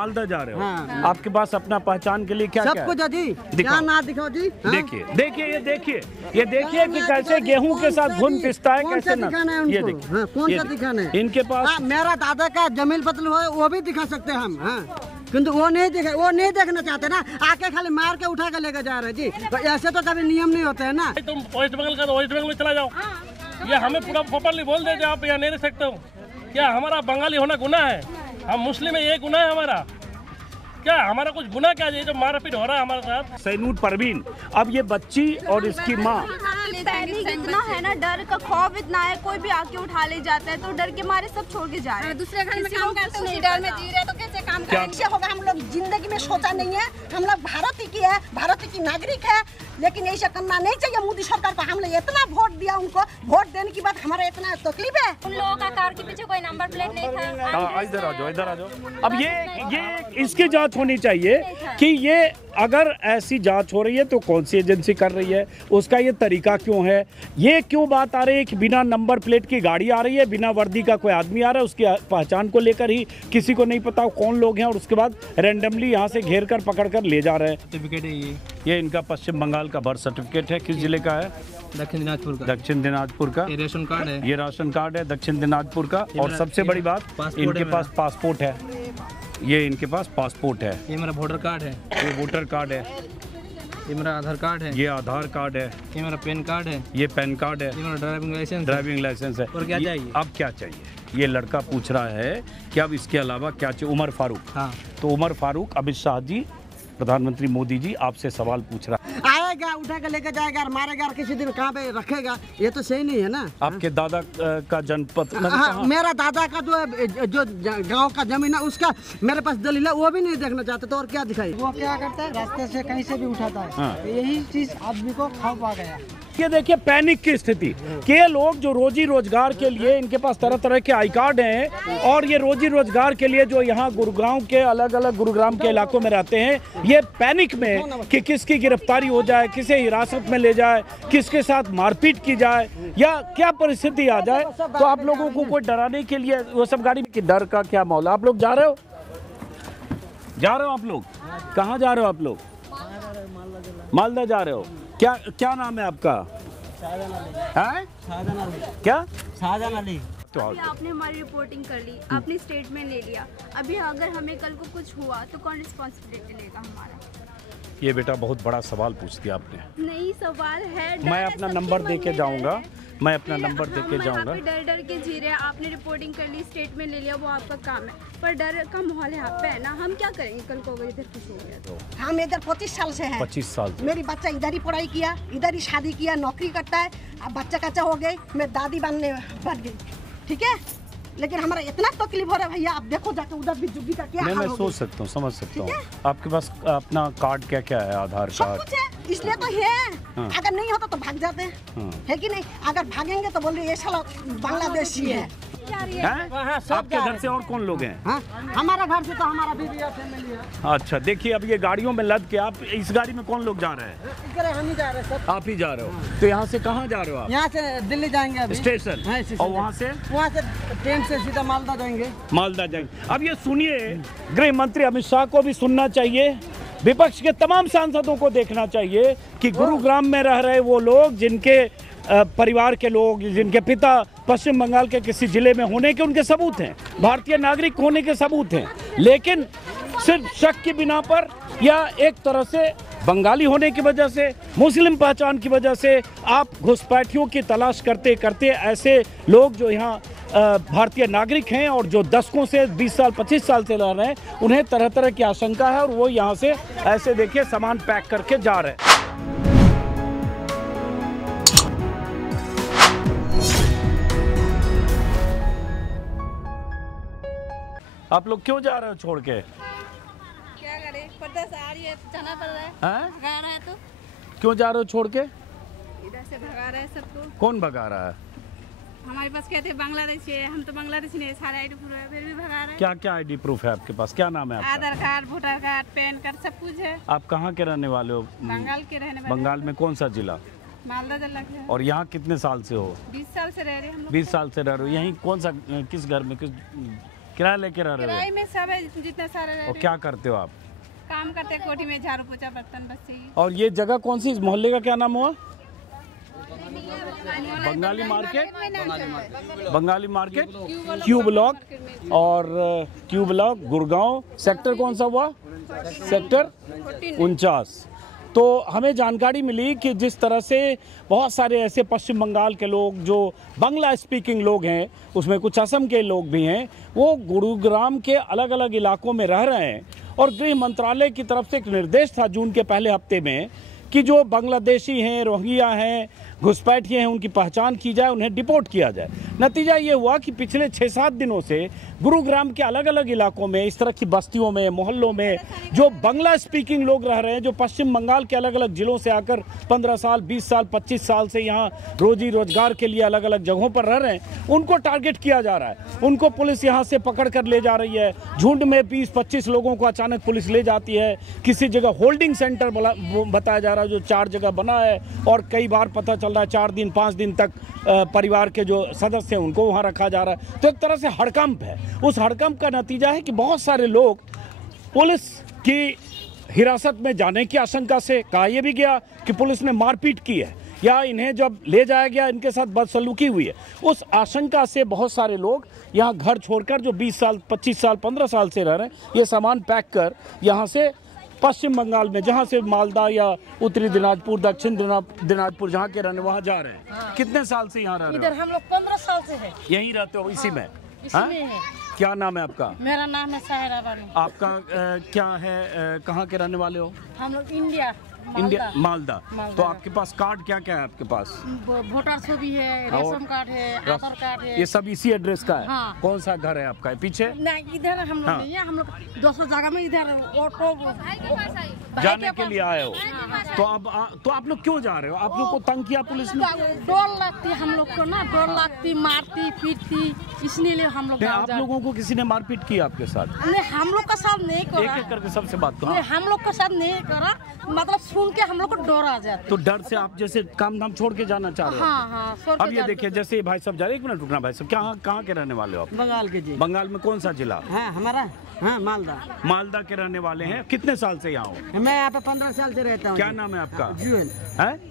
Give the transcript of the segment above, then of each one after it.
मालदा जा रहे हो? हाँ। आपके पास अपना पहचान के लिए क्या सब कुछ है जी। क्या ना दिखाओ जी। देखिए देखिए ये देखिए कि कैसे गेहूं के साथ घुन पिसता है, कैसे ना ये देखिए कौन सा दिखाना है इनके पास। मेरा दादा का जमीन पतल हो वो भी दिखा सकते हैं हम, किंतु वो नहीं देखना चाहते ना, आके खाली मार के उठा के लेकर जा रहे जी। तो ऐसे तो कभी नियम नहीं होते है ना। तुम वेस्ट बंगाल का तो वेस्ट बंगाल में चला जाओ, ये हमें पूरा प्रॉपरली बोल देते आप यहाँ नहीं रह सकते हो। क्या हमारा बंगाली होना गुनाह है? हम मुस्लिम है, ये गुनाह है हमारा? क्या हमारा कुछ गुनाह क्या है जो मारपीट हो रहा है हमारे साथ? सैनूर परवीन, अब ये बच्ची और इसकी माँ इतना है ना, डर का खौफ इतना है, कोई भी आके उठा ले जाता है तो डर के मारे सब छोड़ के जा रहे हैं। दूसरे घर में काम करते हैं, डर में जी रहे तो कैसे काम करेंगे? होगा हम लोग जिंदगी में सोचा नहीं है। हम लोग भारत की है, भारत की नागरिक है, लेकिन ऐसा करना नहीं चाहिए मोदी सरकार को। हम लोग इतना वोट दिया उनको, वोट देने की बात हमारा इतना तकलीफ है। उन लोगों का कार के पीछे कोई नंबर प्लेट नहीं था। इधर आ जाओ, इधर आ जाओ। अब ये इसकी जांच होनी चाहिए कि ये अगर ऐसी जांच हो रही है तो कौन सी एजेंसी कर रही है, उसका ये तरीका क्यों है, ये क्यों बात आ रही है कि बिना नंबर प्लेट की गाड़ी आ रही है, बिना वर्दी का कोई आदमी आ रहा है, उसकी पहचान को लेकर ही किसी को नहीं पता कौन लोग हैं, और उसके बाद रैंडमली यहाँ से घेर कर पकड़ कर ले जा रहे हैं। सर्टिफिकेट है ये इनका पश्चिम बंगाल का बर्थ सर्टिफिकेट है। किस जिले का है? दक्षिण दिनाजपुर का। दक्षिण दिनाजपुर का। ये रेशन कार्ड है, ये राशन कार्ड है दक्षिण दिनाजपुर का। और सबसे बड़ी बात, इनके पास पासपोर्ट है, ये इनके पास पासपोर्ट है। ये मेरा वोटर कार्ड है, ये वोटर कार्ड है, ये मेरा आधार कार्ड है, ये आधार कार्ड है, ये मेरा पैन कार्ड है, ये पैन कार्ड है, ये मेरा ड्राइविंग लाइसेंस है। और क्या चाहिए? अब क्या चाहिए? ये लड़का पूछ रहा है कि अब इसके अलावा क्या चाहिए। उमर फारूक। हाँ। तो उमर फारूक, अमित शाह जी, प्रधानमंत्री मोदी जी आपसे सवाल पूछ रहा है। आएगा उठा के लेकर जाएगा और मारेगा और किसी दिन कहाँ पे रखेगा, ये तो सही नहीं है ना। आपके दादा का जनपद? हाँ, मेरा दादा का जो गांव का जमीन है उसका मेरे पास दलील है, वो भी नहीं देखना चाहते तो और क्या दिखाई। वो क्या करता है, रास्ते से कहीं से भी उठाता है। हाँ। यही चीज आदमी को खौफ आ गया। ये देखिए पैनिक की स्थिति कि ये लोग जो रोजी रोजगार के लिए, इनके पास तरह तरह के आई कार्ड हैं, और ये रोजी रोजगार के लिए जो यहाँ गुरुग्राम के अलग अलग गुरुग्राम के इलाकों में रहते हैं, ये पैनिक में कि किसकी गिरफ्तारी हो जाए, किसे हिरासत में ले जाए, किसके साथ मारपीट की जाए या क्या परिस्थिति आ जाए। तो आप लोगों को कोई डराने के लिए वो सब गाड़ी की डर का क्या मौला? आप लोग जा रहे हो आप लोग कहाँ जा रहे हो? आप लोग मालदा जा रहे हो। क्या नाम है आपका? क्या? शाहजहां अली। तो आपने हमारी रिपोर्टिंग कर ली, आपने स्टेटमेंट ले लिया, अभी अगर हमें कल को कुछ हुआ तो कौन रिस्पॉन्सिबिलिटी लेगा हमारा? ये बेटा बहुत बड़ा सवाल पूछ दिया आपने। नहीं सवाल है, मैं अपना नंबर दे के जाऊंगा, मैं अपना नंबर दे के जाऊंगा। डर डर के जी रहे हैं, आपने रिपोर्टिंग कर ली, स्टेटमेंट ले लिया, वो आपका काम है, पर डर का माहौल यहाँ पे है ना। हम क्या करेंगे कल को अगर इधर कुछ हो गया तो? हम इधर 25 साल से हैं। 25 साल से मेरी बच्चा इधर ही पढ़ाई किया, इधर ही शादी किया, नौकरी करता है। अब बच्चा कच्चा हो गई, मैं दादी बनने बन गई, ठीक है। लेकिन हमारा इतना तकलीफ हो रहा है भैया, आप देखो जाके उधर भी जुग्गी का क्या हाल मैं हो सोच सकता हूँ, समझ सकता हूँ। आपके पास अपना कार्ड क्या क्या है? आधार सब कार्ड कुछ है, इसलिए तो है। हाँ। अगर नहीं होता तो भाग जाते हैं, हाँ। है कि नहीं? अगर भागेंगे तो बोल रहे ये साला बांग्लादेशी है। आपके घर से और कौन लोग हैं? हाँ, हमारा घर से तो हमारा बीवी है, फैमिली है। अच्छा देखिए, अब ये गाड़ियों में लद के आप, इस गाड़ी में कौन लोग जा रहे हैं? हम ही जा रहे हैं सब। आप ही जा रहे हो? तो यहाँ से कहाँ जा रहे हो आप? यहाँ से दिल्ली जाएंगे अभी। स्टेशन। हाँ, स्टेशन और वहाँ से ट्रेन से सीधा मालदा जाएंगे। मालदा जाएंगे। अब ये सुनिए, गृह मंत्री अमित शाह को भी सुनना चाहिए, विपक्ष के तमाम सांसदों को देखना चाहिए कि गुरुग्राम में रह रहे वो लोग, जिनके परिवार के लोग, जिनके पिता पश्चिम बंगाल के किसी जिले में होने के उनके सबूत हैं, भारतीय नागरिक होने के सबूत हैं, लेकिन सिर्फ शक की बिना पर या एक तरह से बंगाली होने की वजह से, मुस्लिम पहचान की वजह से आप घुसपैठियों की तलाश करते करते ऐसे लोग जो यहाँ भारतीय नागरिक हैं और जो दशकों से 20 साल 25 साल से रह रहे हैं, उन्हें तरह तरह की आशंका है और वो यहाँ से ऐसे देखिए सामान पैक करके जा रहे हैं। आप लोग क्यों जा रहे हो छोड़ के? क्या करें, पर्दा से आ रही है, जाना पड़ रहा है। भगा रहा है तो क्यों जा रहे हो छोड़ के? इधर से भगा रहा है सबको। कौन भगा रहा है? हमारे पास कहते हैं बांग्लादेशी है, हम तो बांग्लादेशी नहीं, सारा आईडी प्रूफ है, फिर भी भगा रहा है। क्या क्या आईडी प्रूफ है आपके पास? क्या नाम है आपका? Aadhaar card, voter card, PAN card, सब कुछ है। आप कहाँ के रहने वाले हो? बंगाल के रहने वाले। बंगाल में कौन सा जिला? मालदा जिला के। और यहाँ कितने साल से हो? 20 साल से रह रहे हैं हम लोग। 20 साल से रह रहे हो। यहीं कौन सा, किस घर में, किराया लेके रह रहे हो? किराए में सब है, जितने सारे रह और रहे क्या करते हो आप? काम करते हैं, कोठी में झाड़ू पोछा बर्तन बस यही। और ये जगह कौन सी, इस मोहल्ले का क्या नाम हुआ? Bengali market, Bengali market, Q block. और क्यू ब्लॉक गुड़गांव, सेक्टर कौन सा हुआ? सेक्टर 49। तो हमें जानकारी मिली कि जिस तरह से बहुत सारे ऐसे पश्चिम बंगाल के लोग जो बांग्ला स्पीकिंग लोग हैं, उसमें कुछ असम के लोग भी हैं, वो गुरुग्राम के अलग अलग इलाकों में रह रहे हैं। और गृह मंत्रालय की तरफ से एक निर्देश था जून के पहले हफ्ते में कि जो बांग्लादेशी हैं, रोहिंग्या हैं, घुसपैठिए हैं, उनकी पहचान की जाए, उन्हें डिपोर्ट किया जाए। नतीजा ये हुआ कि पिछले 6-7 दिनों से गुरुग्राम के अलग अलग इलाकों में, इस तरह की बस्तियों में, मोहल्लों में जो बांग्ला स्पीकिंग लोग रह रहे हैं, जो पश्चिम बंगाल के अलग अलग जिलों से आकर 15 साल, 20 साल, 25 साल से यहाँ रोजी रोजगार के लिए अलग अलग जगहों पर रह रहे हैं, उनको टारगेट किया जा रहा है। उनको पुलिस यहाँ से पकड़ कर ले जा रही है। झुंड में 20-25 लोगों को अचानक पुलिस ले जाती है। किसी जगह होल्डिंग सेंटर बताया जा रहा है जो 4 जगह बना है, और कई बार पता चल रहा है 4 दिन 5 दिन तक परिवार के जो सदस्य हैं उनको वहाँ रखा जा रहा है। तो एक तरह से हड़कंप है। उस हड़कंप का नतीजा है कि बहुत सारे लोग पुलिस की हिरासत में जाने की आशंका से, कहा यह भी गया कि पुलिस ने मारपीट की है या इन्हें जब ले जाया गया इनके साथ बदसलूकी हुई है, उस आशंका से बहुत सारे लोग यहाँ घर छोड़कर, जो 20 साल, 25 साल, 15 साल से रह रहे हैं, ये सामान पैक कर यहाँ से पश्चिम बंगाल में, जहाँ से मालदा या उत्तरी दिनाजपुर, दक्षिण दिनाजपुर जहाँ के रहने, वहाँ जा रहे हैं। हाँ। कितने साल से यहाँ रह रहे हो? इधर हम लोग 15 साल से है। यहीं रहते हो? इसी में? इसी में है। क्या नाम है आपका? मेरा नाम है साहिरा बानू। आपका क्या है, कहाँ के रहने वाले हो? हम लोग इंडिया मालदा। तो आपके पास कार्ड क्या क्या है आपके पास? वोटर छवि है, रेशन कार्ड है, आधार कार्ड है। ये सब इसी एड्रेस का है? हाँ। कौन सा घर है आपका? पीछे नहीं, इधर हम लोग नहीं है। हम लोग 200 जगह में इधर ऑटो जाने के लिए आए हो। तो अब तो आप लोग क्यों जा रहे हो? आप लोग को तंग किया पुलिस ने? डर लगती हम लोग को ना, डर लगती, मारती पीटती, इसलिए हम लोग। आप लोगों को किसी ने मारपीट की आपके साथ? नहीं, हम लोग का साथ नहीं करा। एक एक करके सबसे बात करो। हम लोग का साथ नहीं करा, मतलब सुन के हम लोग को डर आ जाता। तो डर से आप जैसे काम धाम छोड़ के जाना चाह रहे हो? हाँ, अब ये देखिए, जैसे ये भाई सब जा रहे हैं, 1 मिनट रुकना भाई साहब, कहाँ के रहने वाले हो आप? बंगाल के जी। बंगाल में कौन सा जिला? हमारा मालदा। मालदा के रहने वाले हैं। कितने साल से यहाँ हो? मैं यहाँ पे 15 साल से रहता हूँ। क्या नाम है आपका? जुएल।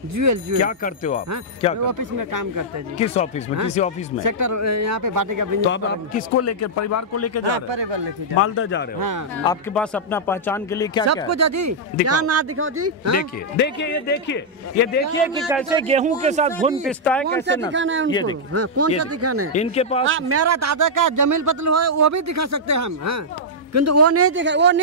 जुएल। क्या करते हो आप? क्या ऑफिस में काम करते हैं जी। किस ऑफिस में? किसी ऑफिस में? सेक्टर यहाँ पे बाटे का। तो अब आप किसको लेकर, परिवार को लेकर जा रहे हो? मालदा जा रहे हो? आपके पास अपना पहचान के लिए क्या क्या है? सब कुछ जी। क्या ना दिखाओ जी। देखिए ये देखिए कि कैसे गेहूं के साथ घुन पिसता है, कैसे दिखाना है ये उनको? देखिए कौन सा दिखाना है इनके पास? मेरा दादा का जमील पतल हो, वो भी दिखा सकते हैं हम। किंतु वो नहीं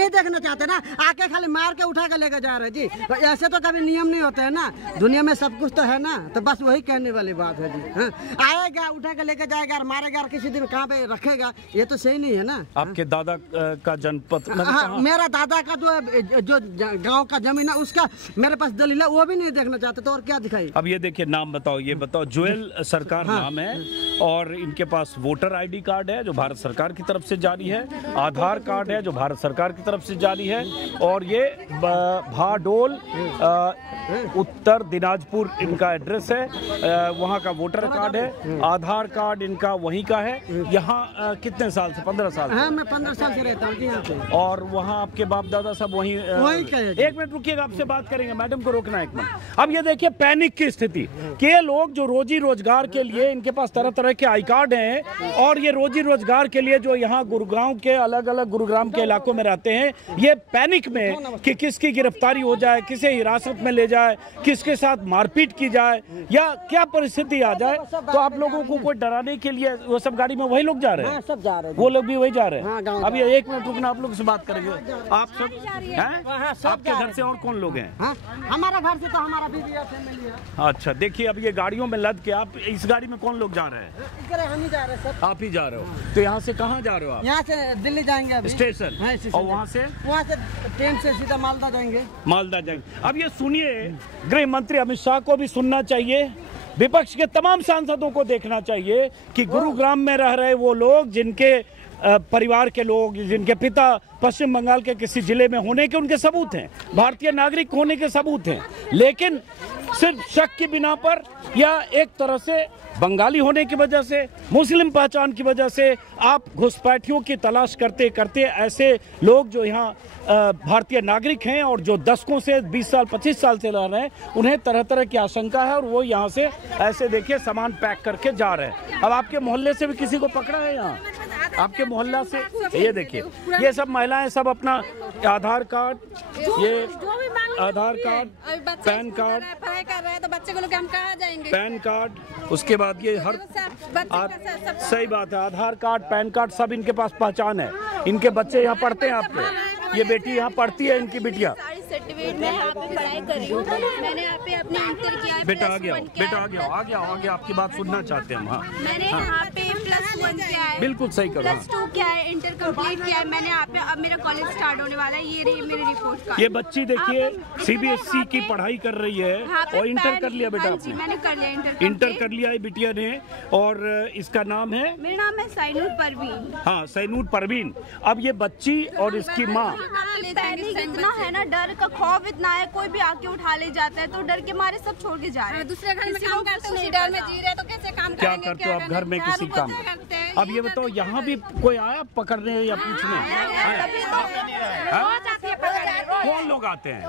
देखना चाहते ना, आके खाली मार के उठा के लेकर जा रहे जी। तो ऐसे तो कभी नियम नहीं होते है ना, दुनिया में सब कुछ तो है ना। तो बस वही कहने वाली बात है जी। आएगा, उठा के लेकर जाएगा और मारेगा और किसी दिन कहाँ पे रखेगा, ये तो सही नहीं है ना। आपके दादा का जनपद? मेरा दादा का जो गाँव का जमीन है, उसका मेरे पास दलील है, वो भी नहीं देखना चाहते, तो और क्या दिखाई। अब ये देखिए, नाम बताओ, ये बताओ। जुएल सरकार नाम है, और इनके पास वोटर ID कार्ड है जो भारत सरकार की तरफ से जारी है, आधार कार्ड है जो भारत सरकार की तरफ से जारी है, और ये भाडोल उत्तर दिनाजपुर इनका एड्रेस है। वहाँ का वोटर कार्ड है, आधार कार्ड इनका वहीं का है। यहाँ कितने साल से? 15 साल से? मैं 15 साल से रहता हूँ यहाँ पे। और वहाँ आपके बाप दादा सब वहीं? एक मिनट रुकिएगा, आपसे बात करेंगे, मैडम को रोकना 1 मिनट। अब ये देखिए पैनिक की स्थिति कि ये लोग जो रोजी रोजगार के लिए, इनके पास तरह तरह के आई कार्ड हैं, और ये रोजी रोजगार के लिए जो यहाँ गुरुग्राम के अलग अलग गुरुग्राम के इलाकों में रहते हैं, ये पैनिक में कि किसकी गिरफ्तारी हो जाए, किसे हिरासत में ले जाए, किसके साथ मारपीट की जाए, या क्या परिस्थिति आ जाए। तो आप लोगों को कोई डराने के लिए वो सब गाड़ी में वही लोग जा रहे हैं? सब जा रहे हैं, वो लोग भी वही जा रहे हैं। अब ये 1 मिनट रुकना, आप लोग से बात करेंगे। आप सब हैं? आपके घर से और कौन लोग हैं? हमारा घर से तो हमारा बीवी है, फैमिली है। अच्छा, देखिए अब ये गाड़ियों में लद के, आप इस गाड़ी में कौन लोग जा रहे हैं? हम ही जा रहे हैं सब। आप ही जा रहे हो? तो यहाँ से कहाँ जा रहे हो आप? यहाँ से दिल्ली जाएंगे अभी। स्टेशन? और वहाँ से ट्रेन से सीधा मालदा जाएंगे। मालदा जाएंगे। अब ये सुनिए, गृह मंत्री अमित शाह को भी सुनना चाहिए, विपक्ष के तमाम सांसदों को देखना चाहिए कि गुरुग्राम में रह रहे वो लोग, जिनके परिवार के लोग, जिनके पिता पश्चिम बंगाल के किसी जिले में होने के उनके सबूत हैं, भारतीय नागरिक होने के सबूत हैं, लेकिन सिर्फ शक की बिना पर या एक तरह से बंगाली होने की वजह से, मुस्लिम पहचान की वजह से आप घुसपैठियों की तलाश करते करते ऐसे लोग जो यहाँ भारतीय नागरिक हैं और जो दशकों से 20 साल 25 साल से रह रहे हैं, उन्हें तरह तरह की आशंका है और वो यहाँ से ऐसे देखिए सामान पैक करके जा रहे हैं। अब आपके मोहल्ले से भी किसी को पकड़ा है यहाँ? आपके मोहल्ला से ये देखिए, ये सब महिलाएं सब अपना आधार कार्ड, ये आधार कार्ड, पैन कार्ड, पढ़ाई कर रहे हैं तो बच्चे को लोग हम कहाँ जाएंगे? पैन कार्ड, उसके बाद ये हर सही बात है, आधार कार्ड, पैन कार्ड सब इनके पास पहचान है। इनके बच्चे यहाँ पढ़ते हैं आपके, ये बेटी यहाँ पढ़ती है, इनकी बिटिया। सर्टिफिकेट में यहाँ पे पढ़ाई करी हूँ, मैंने यहाँ पे अपने इंटर किया है। बेटा आ गया, आपकी बात सुनना चाहते हैं हम। हाँ, मैंने यहाँ पे +1 किया है, बिल्कुल सही करो। +2 किया है, इंटर कंप्लीट किया है मैंने यहाँ पे। अब मेरा कॉलेज स्टार्ट होने वाला है, ये रही मेरी रिपोर्ट कार्ड। ये बच्ची देखिए CBSE की पढ़ाई कर रही है और इंटर कर लिया बेटा आपने? मैंने कर लिया इंटर कर लिया है बिटिया ने। और इसका नाम है? मेरा नाम है सैनूर परवीन। हाँ, सैनूर परवीन। अब ये बच्ची और इसकी माँ, पैनिक इतना है ना, डर का खौफ इतना है, कोई भी आके उठा ले जाता है तो डर के मारे सब छोड़ के जा रहे हैं। दूसरे घर में काम करते हैं, डर में जी रहे तो कैसे काम करेंगे? क्या करते हो आप घर में किसी काम? अब ये बताओ, यहाँ भी कोई आया पकड़ने या पूछने? कौन लोग आते हैं?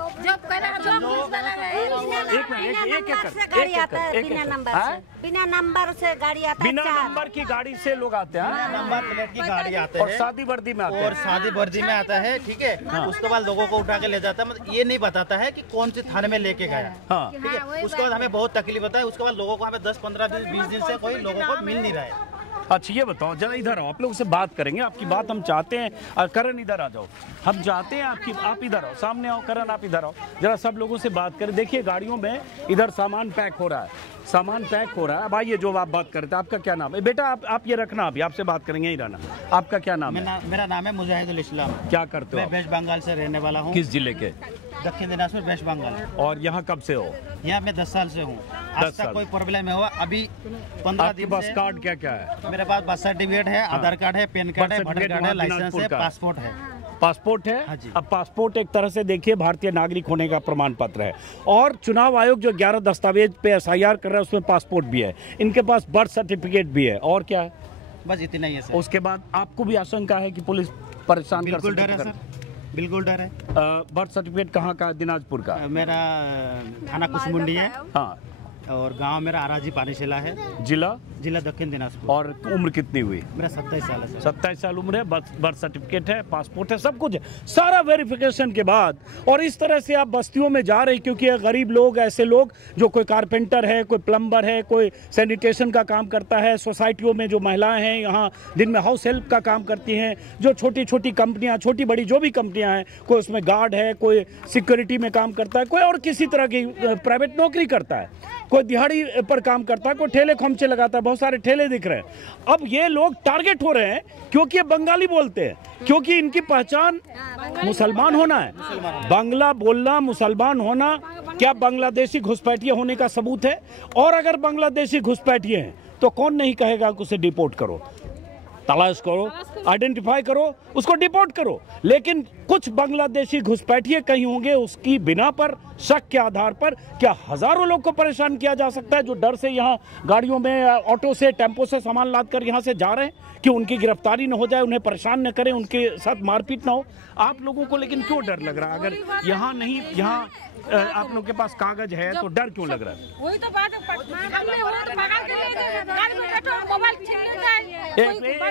बिना नंबर से गाड़ी आता है। बिना नंबर की गाड़ी से लोग आते हैं, नंबर प्लेट की गाड़ी आते और हैं, शादी वर्दी में आते हैं। और शादी वर्दी में आता है, ठीक है। उसके बाद लोगों को उठा के ले जाता है, मतलब ये नहीं बताता है कि कौन से थाने में लेके गया। हाँ, ठीक है। उसके बाद हमें बहुत तकलीफ होता है। उसके बाद लोगों को हमें 10-15 दिन 20 दिन से कोई लोगों को मिल नहीं रहा है। अच्छा ये बताओ जरा, इधर आओ, आप लोग से बात करेंगे, आपकी बात हम चाहते हैं। और करण इधर आ जाओ, हम चाहते हैं आपकी, आप इधर आओ, सामने आओ। करण आप इधर आओ, जरा सब लोगों से बात करें। देखिए गाड़ियों में इधर सामान पैक हो रहा है, सामान पैक हो रहा है। अब आइए, जो आप बात करते हैं, आपका क्या नाम है? बेटा आप ये रखना, अभी आपसे बात करेंगे, ही रहना। आपका क्या नाम है? मेरा नाम है मुजाहिदुल इस्लाम। क्या करते हो? मैं वेस्ट बंगाल से रहने वाला हूँ। किस जिले के? दक्षिण दिनाजपुर, वेस्ट बंगाल। और यहाँ कब से हो? यहाँ मैं 10 साल से हूँ। 10 आज साल। तक कोई प्रॉब्लम हुआ अभी 15 आपके दिन पास से। कार्ड क्या क्या है? मेरे पास बर्थ सर्टिफिकेट है, आधार कार्ड है, पैन कार्ड है, वोटर कार्ड है, लाइसेंस है, पासपोर्ट है। पासपोर्ट है? हाँ जी। अब पासपोर्ट एक तरह से देखिए भारतीय नागरिक होने का प्रमाण पत्र है। और चुनाव आयोग जो 11 दस्तावेज पे SIR कर रहा है, उसमें पासपोर्ट भी है। इनके पास बर्थ सर्टिफिकेट भी है। और क्या है? बस इतना ही है सर। उसके बाद आपको भी आशंका है कि पुलिस परेशान कर बिल्कुल सकती डर है सर, बिल्कुल डर है। बर्थ सर्टिफिकेट कहाँ का? दिनाजपुर का? मेरा थाना कुसमुंडी है हाँ। और गांव मेरा आराजी पानीशिला है, जिला दक्षिण दिनाजपुर। और उम्र कितनी हुई? मेरा 27 साल है सर। 27 साल उम्र है, बर्थ सर्टिफिकेट है, पासपोर्ट है, सब कुछ है, सारा वेरिफिकेशन के बाद। और इस तरह से आप बस्तियों में जा रहे हैं, क्योंकि गरीब लोग, ऐसे लोग जो कोई कारपेंटर है, कोई प्लम्बर है, कोई सैनिटेशन का काम करता है, सोसाइटियों में जो महिलाएं हैं यहाँ दिन में हाउस हेल्प का काम करती हैं, जो छोटी छोटी कंपनियाँ, छोटी बड़ी जो भी कंपनियाँ हैं, कोई उसमें गार्ड है, कोई सिक्योरिटी में काम करता है, कोई और किसी तरह की प्राइवेट नौकरी करता है, कोई दिहाड़ी पर काम करता है, कोई ठेले खोमचे लगाता है। बहुत सारे ठेले दिख रहे हैं। अब ये लोग टारगेट हो रहे हैं क्योंकि ये बंगाली बोलते हैं, क्योंकि इनकी पहचान मुसलमान होना है। बांग्ला बोलना, मुसलमान होना क्या बांग्लादेशी घुसपैठिए होने का सबूत है? और अगर बांग्लादेशी घुसपैठिए हैं तो कौन नहीं कहेगा कि उसे डिपोर्ट करो, तलाश करो, आइडेंटिफाई करो, उसको डिपोर्ट करो। लेकिन कुछ बांग्लादेशी घुसपैठिए कहीं होंगे, उसकी बिना पर, शक के आधार पर क्या हजारों लोग को परेशान किया जा सकता है, जो डर से यहाँ गाड़ियों में, ऑटो से, टेम्पो से सामान लाद कर यहाँ से जा रहे हैं कि उनकी गिरफ्तारी न हो जाए, उन्हें परेशान न करें, उनके साथ मारपीट न हो। आप लोगों को लेकिन क्यों डर लग रहा है? अगर यहाँ नहीं, यहाँ आप लोग के पास कागज है तो डर क्यों लग रहा है? वही तो बात है,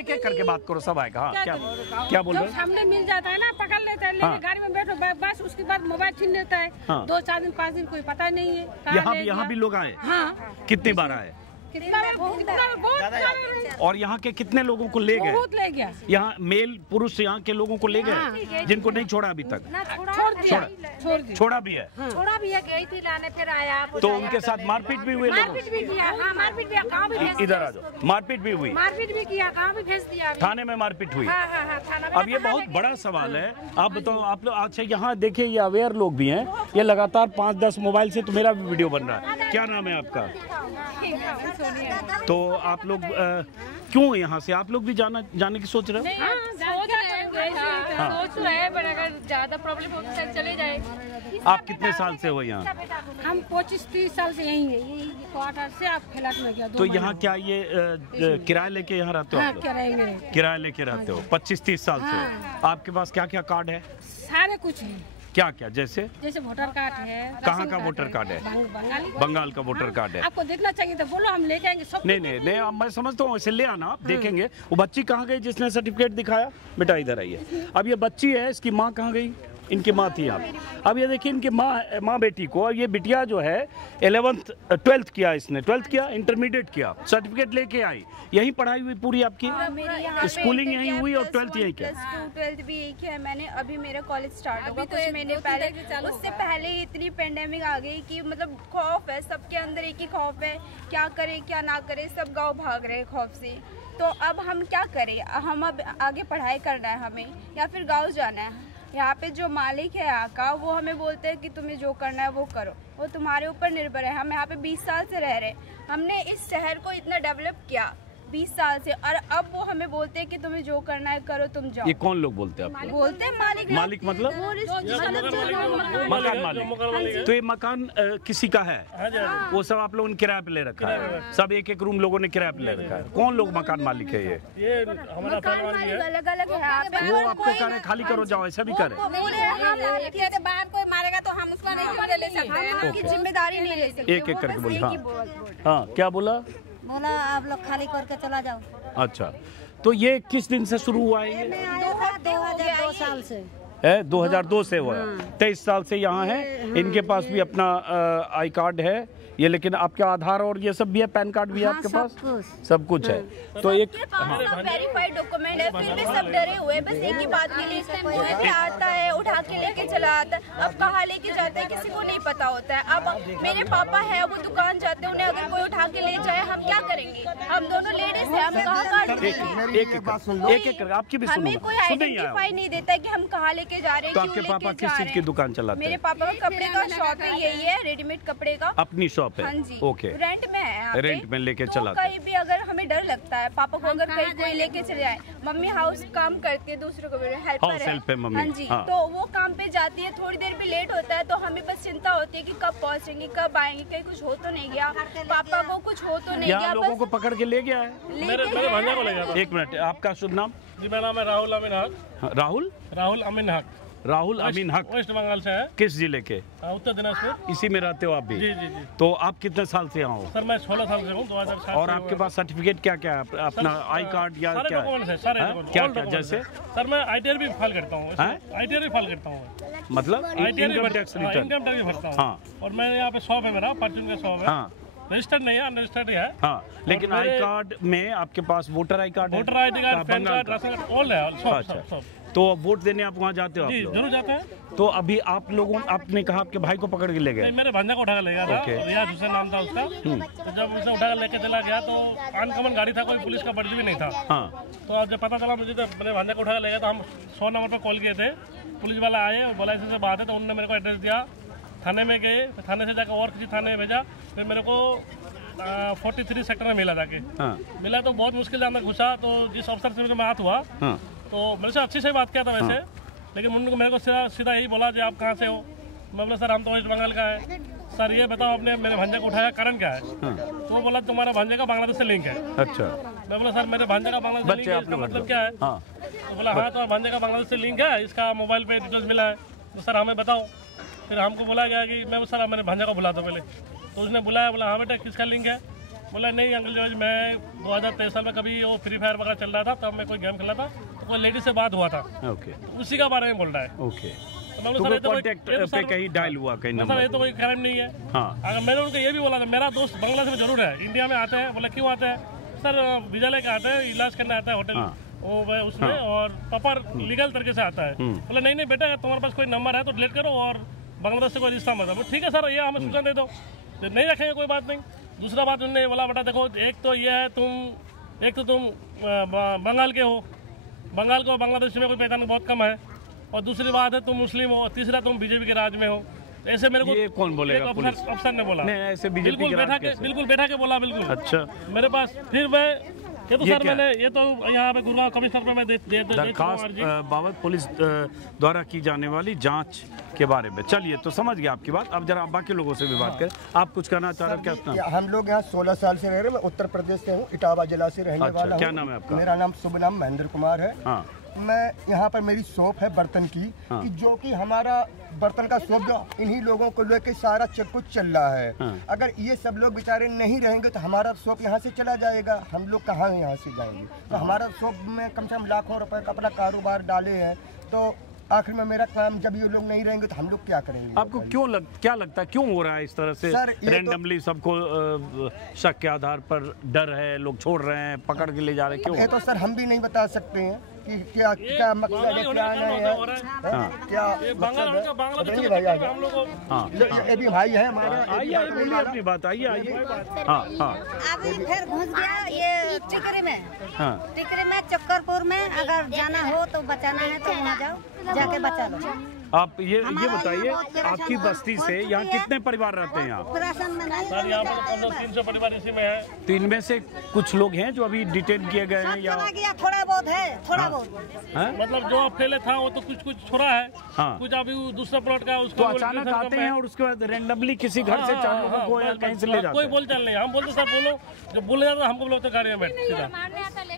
एक करके बात करो, सब आएगा। हाँ, क्या बोल रहे हैं? सामने मिल जाता है ना, पकड़ लेते हैं, लेकिन गाड़ी में बैठो बस, उसके बाद मोबाइल छीन लेता है। 2-4 दिन 5 दिन कोई पता नहीं है। यहाँ भी लोग आए? हाँ। कितनी बार आए? और यहाँ के कितने लोगों को ले गए? बहुत ले गया। यहाँ मेल पुरुष यहाँ के लोगों को ले गए, जिनको नहीं छोड़ा अभी तक? छोड़ा भी है, गई थी लाने, फिर आया। तो उनके साथ मारपीट भी हुई? मारपीट भी किया, हाँ, मारपीट भी, गाँव भी भेज इधर आ जाओ। मारपीट भी हुई? मारपीट भी किया, गाँव भी भेज दिया। थाने में मारपीट हुई? हाँ, थाना में। अब ये बहुत बड़ा सवाल है। आप बताओ, आप लोग अच्छा यहाँ देखिए, ये अवेयर लोग भी हैं, ये लगातार 5-10 मोबाइल से तो मेरा भी वीडियो बन रहा है। क्या नाम है आपका? तो आप लोग क्यों यहाँ से, आप लोग भी जाने की सोच रहे हो? सोच रहे हैं, पर अगर ज्यादा प्रॉब्लम होगी सर चले जाए। आप कितने साल से हो यहाँ? हम 25-30 साल से यही है, यही क्वार्टर से आप फ्लैट में गया। तो यहाँ क्या ये किराया लेके यहाँ रहते हो? हाँ, आप लोग? किराए लेके रहते हो 25-30 साल से। आपके पास क्या क्या कार्ड है? सारे कुछ है। क्या क्या? जैसे वोटर कार्ड है। कहाँ का वोटर कार्ड है? बंगाल का वोटर कार्ड है। आपको देखना चाहिए तो बोलो, हम लेके आएंगे सब। नहीं अब मैं समझता हूँ, इसे ले आना, आप देखेंगे। वो बच्ची कहाँ गई जिसने सर्टिफिकेट दिखाया? बेटा इधर आइए। अब ये बच्ची है, इसकी माँ कहाँ गई? इनकी माँ थी यहाँ। अब ये देखिए इनकी माँ बेटी को, और ये बिटिया जो है 11th 12th किया, इसने 12th किया, इंटरमीडिएट किया, सर्टिफिकेट लेके आई। यहीं पढ़ाई हुई पूरी आपकी? स्कूलिंग यहीं हुई और 12th यहीं किया? 12th भी यही किया है मैंने। अभी मेरा कॉलेज स्टार्ट होगा कुछ महीने पहले। उससे पहले इतनी पेंडेमिक आ गई कि मतलब खौफ है सबके अंदर, एक ही खौफ है, क्या करे क्या ना करे, सब गाँव भाग रहे हैं खौफ से। तो अब हम क्या करें? हम अब आगे पढ़ाई करना है हमें या फिर गाँव जाना है? यहाँ पे जो मालिक है यहाँ का, वो हमें बोलते हैं कि तुम्हें जो करना है वो करो, वो तुम्हारे ऊपर निर्भर है। हम यहाँ पे 20 साल से रह रहे हैं, हमने इस शहर को इतना डेवलप किया 20 साल से, और अब वो हमें बोलते हैं कि तुम्हें जो करना है करो, तुम जाओ। ये कौन लोग बोलते हैं आपको? बोलते हैं मालिक। मालिक मतलब? मकान मालिक। तो ये मकान किसी का है? वो सब आप लोगों ने किराए पे ले रखा है? सब एक एक रूम लोगों ने किराए पे ले रखा है? कौन लोग मकान मालिक है ये? मकान मालिक अलग अलग है। वो आपको कह रहे खाली करो जाओ, ऐसा भी करे? बाहर कोई मारेगा तो हम उसका नहीं ले सकते, हम उनकी जिम्मेदारी नहीं ले सकते। एक एक करके बोले। हाँ क्या बोला? बोला आप लोग खाली करके चला जाओ। अच्छा, तो ये किस दिन से शुरू हुआ है? ये 2002 साल से है, 2002 से हुआ है। 23 साल से यहाँ है। इनके पास भी अपना आई कार्ड है ये, लेकिन आपके आधार और ये सब भी है, पैन कार्ड भी है आपके पास? सब कुछ है। तो एक वेरीफाइड डॉक्यूमेंट है, फिर भी सब डरे हुए बस एक ही बात के लिए। कोई भी आता है उठा के लेके चला आता है, अब कहाँ लेके जाते हैं किसी को नहीं पता होता है। अब मेरे पापा है, वो दुकान जाते हैं, उन्हें अगर कोई उठा के ले जाए हम क्या करेंगे? हम दोनों लेडीज है, हम कहाँ एक आपकी भी हमें कोई आइडेंटिफाई नहीं देता है कि हम कहाँ लेके जा रहे हैं। तो आपके पापा किस चीज की दुकान चलाते हैं? मेरे पापा का कपड़े का शॉप है, यही है, रेडीमेड कपड़े का अपनी शॉप है। हाँ जी, ओके। रेंट में है यहाँ पे। रेंट में लेके तो चलाते हैं। कहीं भी अगर हमें डर लगता है, पापा को अगर कहीं कोई लेके चले जाए, मम्मी हाउस काम करती है, दूसरों को हेल्पर है मम्मी। हाँ जी, तो वो काम पे जाती है, थोड़ी देर भी लेट होता है तो हमें बस चिंता होती है कि कब पहुँचेंगे, कब आएंगे, कहीं कुछ हो तो नहीं गया, पापा को कुछ हो तो नहीं गया। लोगों को पकड़ के ले गया है? मेरे भांजा को ले गया था। 1 मिनट, आपका शुभ नाम? जी मेरा नाम है राहुल अमीन हक। राहुल अमीन हक। राहुल अमीन हक वेस्ट बंगाल से है। किस जिले के? उत्तर दिनाजपुर। इसी में रहते हो आप भी? जी। तो आप कितने साल से यहाँ हो? सर मैं 16 साल से हूँ, 2007। और आपके पास सर्टिफिकेट क्या क्या है? अपना आई कार्ड या क्या है? क्या जैसे? सर मैं ITR भी फाइल करता हूँ। ITR भी फाइल करता हूँ। मतलब income tax return? Income tax भी भरता हूँ। और मैं यहाँ पे शॉप है, मेरा फॉर्चून का शॉप है। रजिस्टर्ड नहीं है, अनरजिस्टर्ड है। हाँ, लेकिन आई कार्ड में आपके पास वोटर आई कार्ड है? Voter ID card, PAN card, ration card, all है। अच्छा, तो वोट देने आप वहाँ जाते हो? जी जरूर जाते हैं। तो अभी आप लोगों, आपने कहा आपके भाई को पकड़ के ले गए? मेरे भांजा को उठा कर ले गया था, रियाज हुसैन नाम था उसका। तो जब उसने उठा कर लेके चला गया तो अनकॉमन गाड़ी था, कोई पुलिस का बर्ज भी नहीं था। तो जब पता चला मुझे, तो मेरे भांजा को उठा कर ले गया, तो हम 100 नंबर पर कॉल किए थे। पुलिस वाला आए और बोला ऐसे बात है, तो उन्होंने मेरे को एड्रेस दिया, थाने में गए, थाने से जाकर और किसी थाने में भेजा, फिर मेरे को 43 सेक्टर में मिला जाके। मिला तो बहुत मुश्किल से मैं घुसा, तो जिस अफसर से मेरे बात हुआ तो मेरे से अच्छी से बात किया था वैसे, लेकिन उन्होंने मेरे को सीधा यही बोला कि आप कहाँ से हो? मैं बोला सर हम तो वेस्ट बंगाल का है। सर ये बताओ आपने मेरे भांजे को उठाया कारण क्या है? तो वो बोला तुम्हारा भांजे का बांग्लादेश से लिंक है। अच्छा। मैं बोला सर मेरे भांजे का बांग्लादेश से लिंक है, इसका मतलब क्या है? तो बोला हाँ तो भांजे का बांग्लादेश से लिंक है, इसका मोबाइल पे डिटेल्स मिला है। तो सर हमें बताओ। फिर हमको बोला गया कि मैं सर मेरे भांजा को बुला दो पहले। तो उसने बुलाया, बोला हाँ बेटा किसका लिंक है? बोला नहीं अंकल जी, मैं 2023 साल में कभी वो फ्री फायर वगैरह चल रहा था, तब मैं कोई गेम खेला था, तो कोई लेडी से बात हुआ था। ओके। तो उसी का बारे में बोल रहा है। ओके। पे कहीं डायल हुआ कहीं नंबर? ये तो कोई क्राइम नहीं है। हाँ। अगर मैंने उनको ये भी बोला था, मेरा दोस्त बांग्लादेश में जरूर है, इंडिया में आता है। बोला क्यों आता है? सर वीजा लेके आता है, इलाज करने आता है होटल वो उसमें, और प्रॉपर लीगल तरीके से आता है। बोला नहीं बेटा अगर तुम्हारे पास कोई नंबर है तो डिलीट करो और बांग्लादेश से कोई रिश्ता मत। ठीक है सर, ये हमें सूचना दे दो, नहीं रखेंगे कोई बात नहीं। दूसरा बात उन्होंने बोला बेटा देखो, एक तो ये है तुम बंगाल के हो, बंगाल को बांग्लादेश में कोई पहचान बहुत कम है, और दूसरी बात है तुम मुस्लिम हो, और तीसरा तुम बीजेपी के राज में हो। ऐसे मेरे को ये कौन बोलेगा? अफसर ने बोला। नहीं ऐसे बीजेपी बिल्कुल बैठा के बोला बिल्कुल। अच्छा। मेरे पास फिर मैं ये तो सर मैंने ये तो यहाँ पे गुरुग्राम कमिश्नर पे मैं दे दरखास्त बाबत पुलिस द्वारा की जाने वाली जांच के बारे में। चलिए, तो समझ गया आपकी बात। अब जरा बाकी लोगों से भी बात करें। आप कुछ कहना चाह रहे हैं? क्या हम लोग यहाँ 16 साल से रह रहे हैं। मैं उत्तर प्रदेश से हूँ, इटावा जिला से रहने वाला हूँ। क्या नाम है आपका? मेरा नाम शुभ नाम महेंद्र कुमार है। हाँ। मैं यहाँ पर मेरी शॉप है बर्तन की, कि जो कि हमारा बर्तन का शॉप जो इन्हीं लोगों को लेकर सारा कुछ चल रहा है। अगर ये सब लोग बेचारे नहीं रहेंगे तो हमारा शॉप यहाँ से चला जाएगा। हम लोग कहाँ यहाँ से जाएंगे? तो हमारा शॉप में कम से कम लाखों रुपए का अपना कारोबार डाले हैं, तो आखिर में मेरा काम जब ये लोग नहीं रहेंगे तो हम लोग क्या करेंगे? आपको क्या लगता है क्यों हो रहा है इस तरह से? रैंडमली सबको शक के आधार पर डर है, लोग छोड़ रहे हैं, पकड़ के ले जा रहे हैं, क्यों? ये तो सर हम भी नहीं बता सकते हैं कि क्या मकसद है, क्या नहीं है, क्या बताइए भाई। ये भी भाई है हमारा। आइए अपनी बात, आइए। अभी फिर घुस गया ये टिकरी में। टिकरी में चक्करपुर में अगर जाना हो तो बचाना है तो वहाँ जाओ, जाके बचा लो। आप ये बताइए, आपकी बस्ती से यहाँ कितने परिवार रहते हैं? यहाँ सर यहाँ पर 300 परिवार इसी में है। तो इनमें से कुछ लोग हैं जो अभी डिटेन किए गए हैं या थोड़ा बहुत है? थोड़ा बहुत मतलब जो पहले था वो तो कुछ छोड़ा है। कुछ अभी दूसरा प्लॉट का उसको अचानक आते हैं और उसके बाद रैंडमली किसी घर से 4 लोगों को या कहीं से ले जाते हैं। कोई बोल चाल नहीं, हम बोलते सर बोलो, जो बोले जाता है हमको बोलते गाड़ी में बैठ सीधा।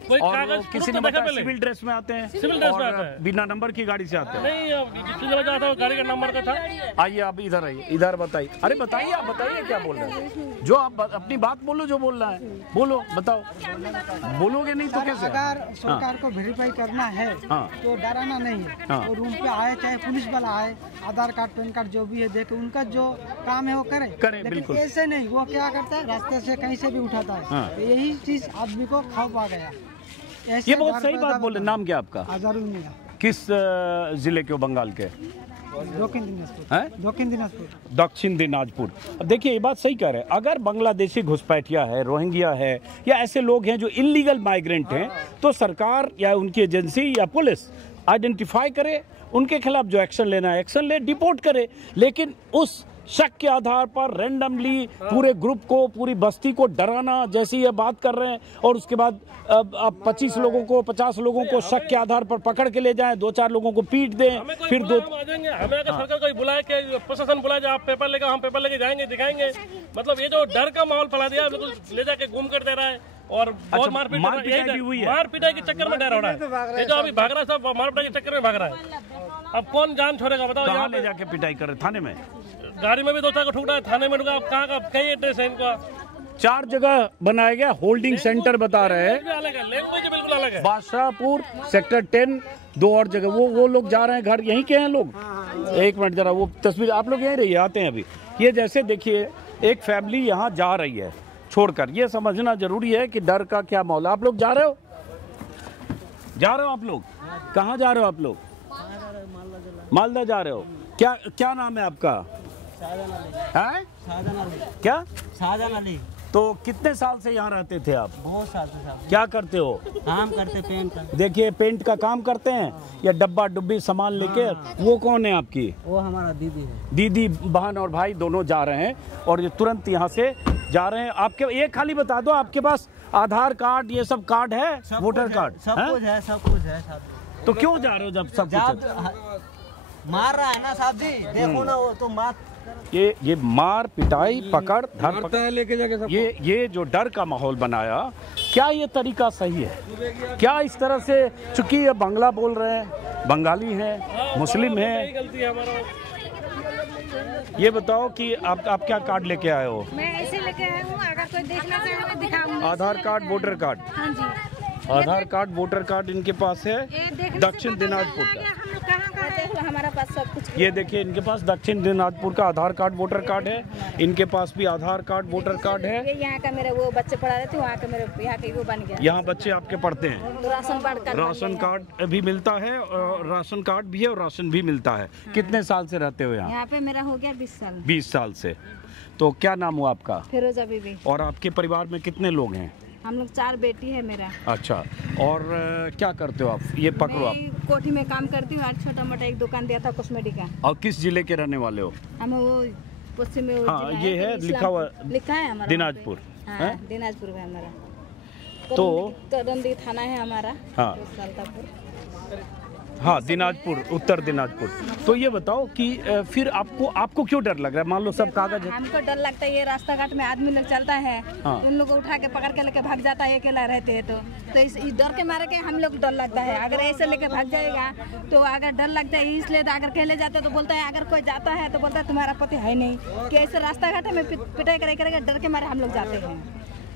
कोई कागज किसी ने बताया सिविल ड्रेस में आते हैं, सिविल ड्रेस में आते हैं, बिना नंबर की गाड़ी से आते हैं। नहीं जाता है, गाड़ी का नंबर का था। आइए आप इधर आइए, इधर बताइए। अरे बताइए, आप बताइए क्या बोल रहे हैं? जो आप अपनी बात बोलो, जो बोल रहा है बोलो, बताओ। बोलोगे नहीं तो कैसे? अगर सरकार को वेरीफाई करना है तो डराना नहीं है। तो रूम पे आए, चाहे पुलिस वाला आए, आधार कार्ड पैन कार्ड जो भी है देखे, उनका जो काम है वो करे। बिल्कुल। ऐसे नहीं, वो क्या करता है, रास्ते से कहीं से भी उठाता है। तो यही चीज आदमी को खौफ आ गया। ये बहुत सही बात बोले। नाम क्या आपका? अजहरुल मियां। किस जिले के हो? बंगाल के? दक्षिण दिनाजपुर। अब देखिए, ये बात सही कह रहे हैं। अगर बांग्लादेशी घुसपैठिया है, रोहिंग्या है, या ऐसे लोग हैं जो इलीगल माइग्रेंट हैं, तो सरकार या उनकी एजेंसी या पुलिस आइडेंटिफाई करे, उनके खिलाफ जो एक्शन लेना है एक्शन ले, डिपोर्ट करे। लेकिन उस शक के आधार पर रैंडमली पूरे ग्रुप को, पूरी बस्ती को डराना, जैसी ये बात कर रहे हैं, और उसके बाद अब 25 लोगों को, 50 लोगों को शक के आधार पर पकड़ के ले जाएं, 2-4 लोगों को पीट दें, फिर हमें अगर सरकार कोई बुलाए कि प्रशासन बुलाए, आप पेपर लेकर, हम पेपर लेके जाएंगे, दिखाएंगे। मतलब ये जो डर का माहौल फैला दिया, ले जाके गुम कर दे रहा है और बहुत मारपीट भी हुई है। मारपीटाई के चक्कर में डर हो रहा है। ये जो अभी भाग रहा है सब मारपीटाई के चक्कर में भाग रहा है। अब कौन जान छोड़ेगा बताओ? यहाँ ले जाके पिटाई कर रहे? थाने में? गाड़ी में भी 2-4 को ठुक रहा है, थाने में ठुका। कहाँ का कई एड्रेस है इनका? 4 जगह बनाया गया होल्डिंग सेंटर बता रहे हैं। बिल्कुल अलग है। बादशाहपुर, सेक्टर 10, 2 और जगह। वो लोग जा रहे हैं घर, यहीं के हैं लोग। एक मिनट जरा वो तस्वीर आप लोग यहीं रहिए, आते हैं अभी। ये जैसे देखिए, एक फैमिली यहाँ जा रही है छोड़कर। ये समझना जरूरी है कि डर का क्या माहौल। आप लोग जा रहे हो? आप लोग कहाँ जा रहे हो? आप लोग मालदा जा रहे हो? क्या नाम है आपका? क्या? शाहजहां अली। तो कितने साल से यहाँ रहते थे आप? बहुत साल से। क्या करते हो? काम करते, पेंट का। देखिए, पेंट का काम करते हैं या डब्बा डुब्बी सामान लेके? वो कौन है आपकी? वो हमारा दीदी है। दीदी, बहन और भाई दोनों जा रहे हैं और ये तुरंत यहाँ से जा रहे हैं। आपके ये खाली बता दो, आपके पास आधार कार्ड ये सब कार्ड है, वोटर कार्ड? सब कुछ है, सब कुछ है। तो क्यों जा रहे हो जब सब कुछ? मार रहा है ना साहब जी, देखो ना, वो तो मार। ये मार पिटाई, पकड़ धर लेके जाके सब। ये जो डर का माहौल बनाया, क्या ये तरीका सही है? क्या इस तरह से, चूंकि ये बांग्ला बोल रहे हैं, बंगाली हैं, मुस्लिम हैं, ये बताओ कि आप क्या कार्ड लेके आए हो? मैं ऐसे लेके आया हूँ, अगर कोई देखना चाहे मैं दिखाऊंगी। आधार कार्ड, वोटर कार्ड? हाँ जी। आधार कार्ड, वोटर कार्ड इनके पास है। दक्षिण दिनाजपुर का। हमारा पास सब कुछ। ये देखिए, इनके पास दक्षिण दिनाजपुर का आधार कार्ड, वोटर कार्ड है। इनके पास भी आधार कार्ड, वोटर कार्ड है। ये यहाँ का मेरे वो बच्चे पढ़ा रहे थे, वहाँ का मेरे यहाँ के वो बन गया। यहाँ बच्चे आपके पढ़ते हैं? तो राशन कार्ड भी मिलता है, और राशन कार्ड भी है और राशन भी मिलता है। कितने साल से रहते हो यहाँ? यहाँ पे मेरा हो गया 20 साल। 20 साल से। तो क्या नाम हुआ आपका? फिरोजा बीबी। और आपके परिवार में कितने लोग हैं? हम लोग 4 बेटी है मेरा। अच्छा, और क्या करते हो आप? ये पकड़ो आप। कोठी में काम करती हूँ, छोटा मोटा एक दुकान दिया था कॉस्मेटिक का। और किस जिले के रहने वाले हो? हम वो पश्चिम में। हाँ, ये है लिखा है हमारा दिनाजपुर। हाँ, दिनाजपुर है हमारा। तो करंदी थाना है हमारा। हाँ सालतापुर। हाँ, दिनाजपुर, उत्तर दिनाजपुर। तो ये बताओ कि फिर आपको क्यों डर लग रहा है? मान लो सब कागज है। हमको डर लगता है, ये रास्ता घाट में आदमी लोग चलता है, हाँ। उन लोग को उठा के पकड़ के लेके भाग जाता है, अकेला रहते हैं तो इस डर के मारे के हम लोग डर लगता है। अगर ऐसे लेके भाग जाएगा तो अगर डर लगता है, इसलिए तो अगर कहले जाते तो बोलता है, अगर कोई जाता है तो बोलता है तुम्हारा पति है नहीं, कि ऐसे रास्ता घाट में पिटाई करेगा, डर के मारे हम लोग जाते हैं।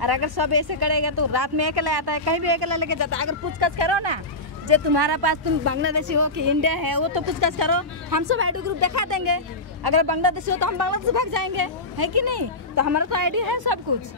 और अगर सब ऐसे करेगा तो रात में अकेला आता है, कहीं भी अकेला लेके जाता है। अगर पूछताछ करो ना, जो तुम्हारा पास तुम बांग्लादेशी हो कि इंडिया है, वो तो पूछताछ करो, हम सब आईडी ग्रुप दिखा देंगे। अगर बांग्लादेशी हो तो हम बांग्लादेश भाग जाएंगे, है कि नहीं? तो हमारा तो आईडी है सब कुछ,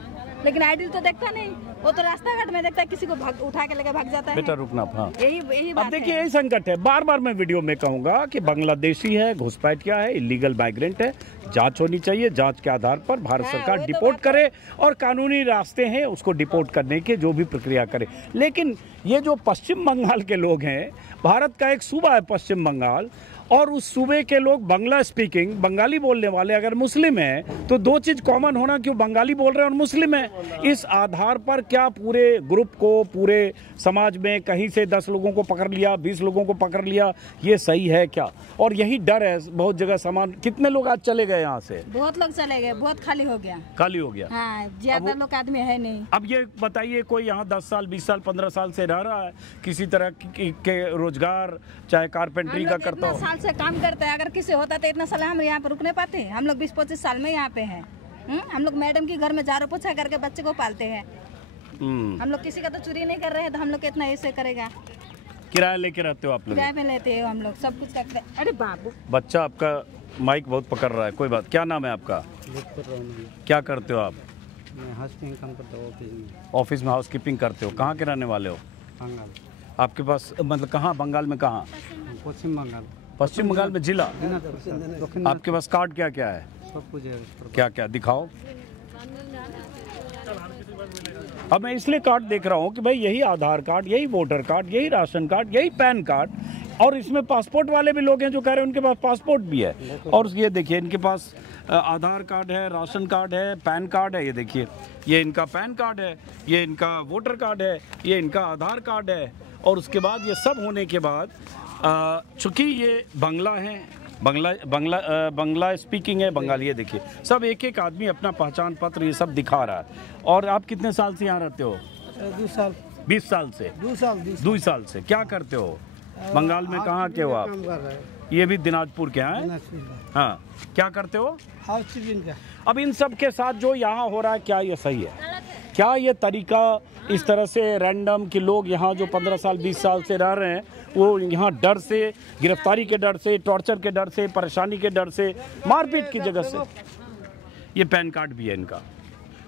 लेकिन आईडी तो देखता नहीं, वो तो रास्ता घाट में देखता है, किसी को उठा के लेके भाग जाता है। बेटा रुकना। हाँ, यही अब देखिए यही संकट है। बार बार मैं वीडियो में कहूंगा कि बांग्लादेशी है, घुसपैठिया है, इलीगल माइग्रेंट है, जांच होनी चाहिए। जांच के आधार पर भारत सरकार डिपोर्ट करे और कानूनी रास्ते हैं उसको डिपोर्ट करने के जो भी प्रक्रिया करे। लेकिन ये जो पश्चिम बंगाल के लोग हैं, भारत का एक सूबा है पश्चिम बंगाल, और उस सूबे के लोग बांग्ला स्पीकिंग, बंगाली बोलने वाले अगर मुस्लिम हैं तो दो चीज कॉमन होना, क्यों बंगाली बोल रहे हैं और मुस्लिम हैं। इस आधार पर क्या पूरे ग्रुप को, पूरे समाज में कहीं से 10 लोगों को पकड़ लिया, 20 लोगों को पकड़ लिया, ये सही है क्या? और यही डर है बहुत जगह। सामान कितने लोग आज चले गए यहाँ से? बहुत लोग चले गए, बहुत खाली हो गया। खाली हो गया, हाँ, ज्यादा लोग आदमी है नहीं। अब ये बताइए, कोई यहाँ 10 साल, 20 साल, 15 साल से रह रहा है, किसी तरह के रोजगार, चाहे कारपेंटरी का करता हो, से काम करते हैं। अगर किसी होता तो इतना साल हम यहाँ पे रुकने पाते हैं? हम लोग 20-25 साल में यहाँ पे हैं। हम लोग मैडम की घर में झाड़ू पोछा करके बच्चे को पालते हैं। हम लोग किसी का तो चोरी नहीं कर रहे हैं, तो हम लोग कितना ऐसे करेगा? किराया लेके रहते हो आप लोग? किराए पे लेते हो हम लोग, सब कुछ करते हैं। अरे बाबू, बच्चा आपका माइक बहुत पकड़ रहा है, कोई बात। क्या नाम है आपका? क्या करते हो आप? हाउसकीपिंग काम करता हूँ, ऑफिस में हाउसकीपिंग करते हो। कहाँ के रहने वाले हो? बंगाल। आपके पास मतलब कहाँ बंगाल में? कहाँ? पश्चिम बंगाल। पश्चिम बंगाल में जिला? आपके पास कार्ड क्या क्या है? सब कुछ है। क्या क्या दिखाओ। अब मैं इसलिए कार्ड देख रहा हूँ कि भाई यही आधार कार्ड, यही वोटर कार्ड, यही राशन कार्ड, यही पैन कार्ड, और इसमें पासपोर्ट वाले भी लोग हैं जो कह रहे हैं उनके पास पासपोर्ट भी है। और ये देखिए इनके पास आधार कार्ड है, राशन कार्ड है, पैन कार्ड है। ये देखिए, ये इनका पैन कार्ड है, ये इनका वोटर कार्ड है, ये इनका आधार कार्ड है। और उसके बाद ये सब होने के बाद चूँकि ये बांग्ला है, बांग्ला स्पीकिंग है, बंगाली है, देखिए सब एक एक आदमी अपना पहचान पत्र ये सब दिखा रहा है। और आप कितने साल से यहाँ रहते हो? 2 साल। 20 साल से? 2 साल से। क्या करते हो बंगाल में? कहाँ के हो आप? ये भी दिनाजपुर के हैं? हाँ, क्या करते हो? अब इन सब के साथ जो यहाँ हो रहा है, क्या ये सही है? क्या ये तरीका इस तरह से रैंडम कि लोग यहाँ जो 15 साल 20 साल से रह रहे हैं, वो यहाँ डर से, गिरफ्तारी के डर से, टॉर्चर के डर से, परेशानी के डर से, मारपीट की जगह से? ये पैन कार्ड भी है इनका।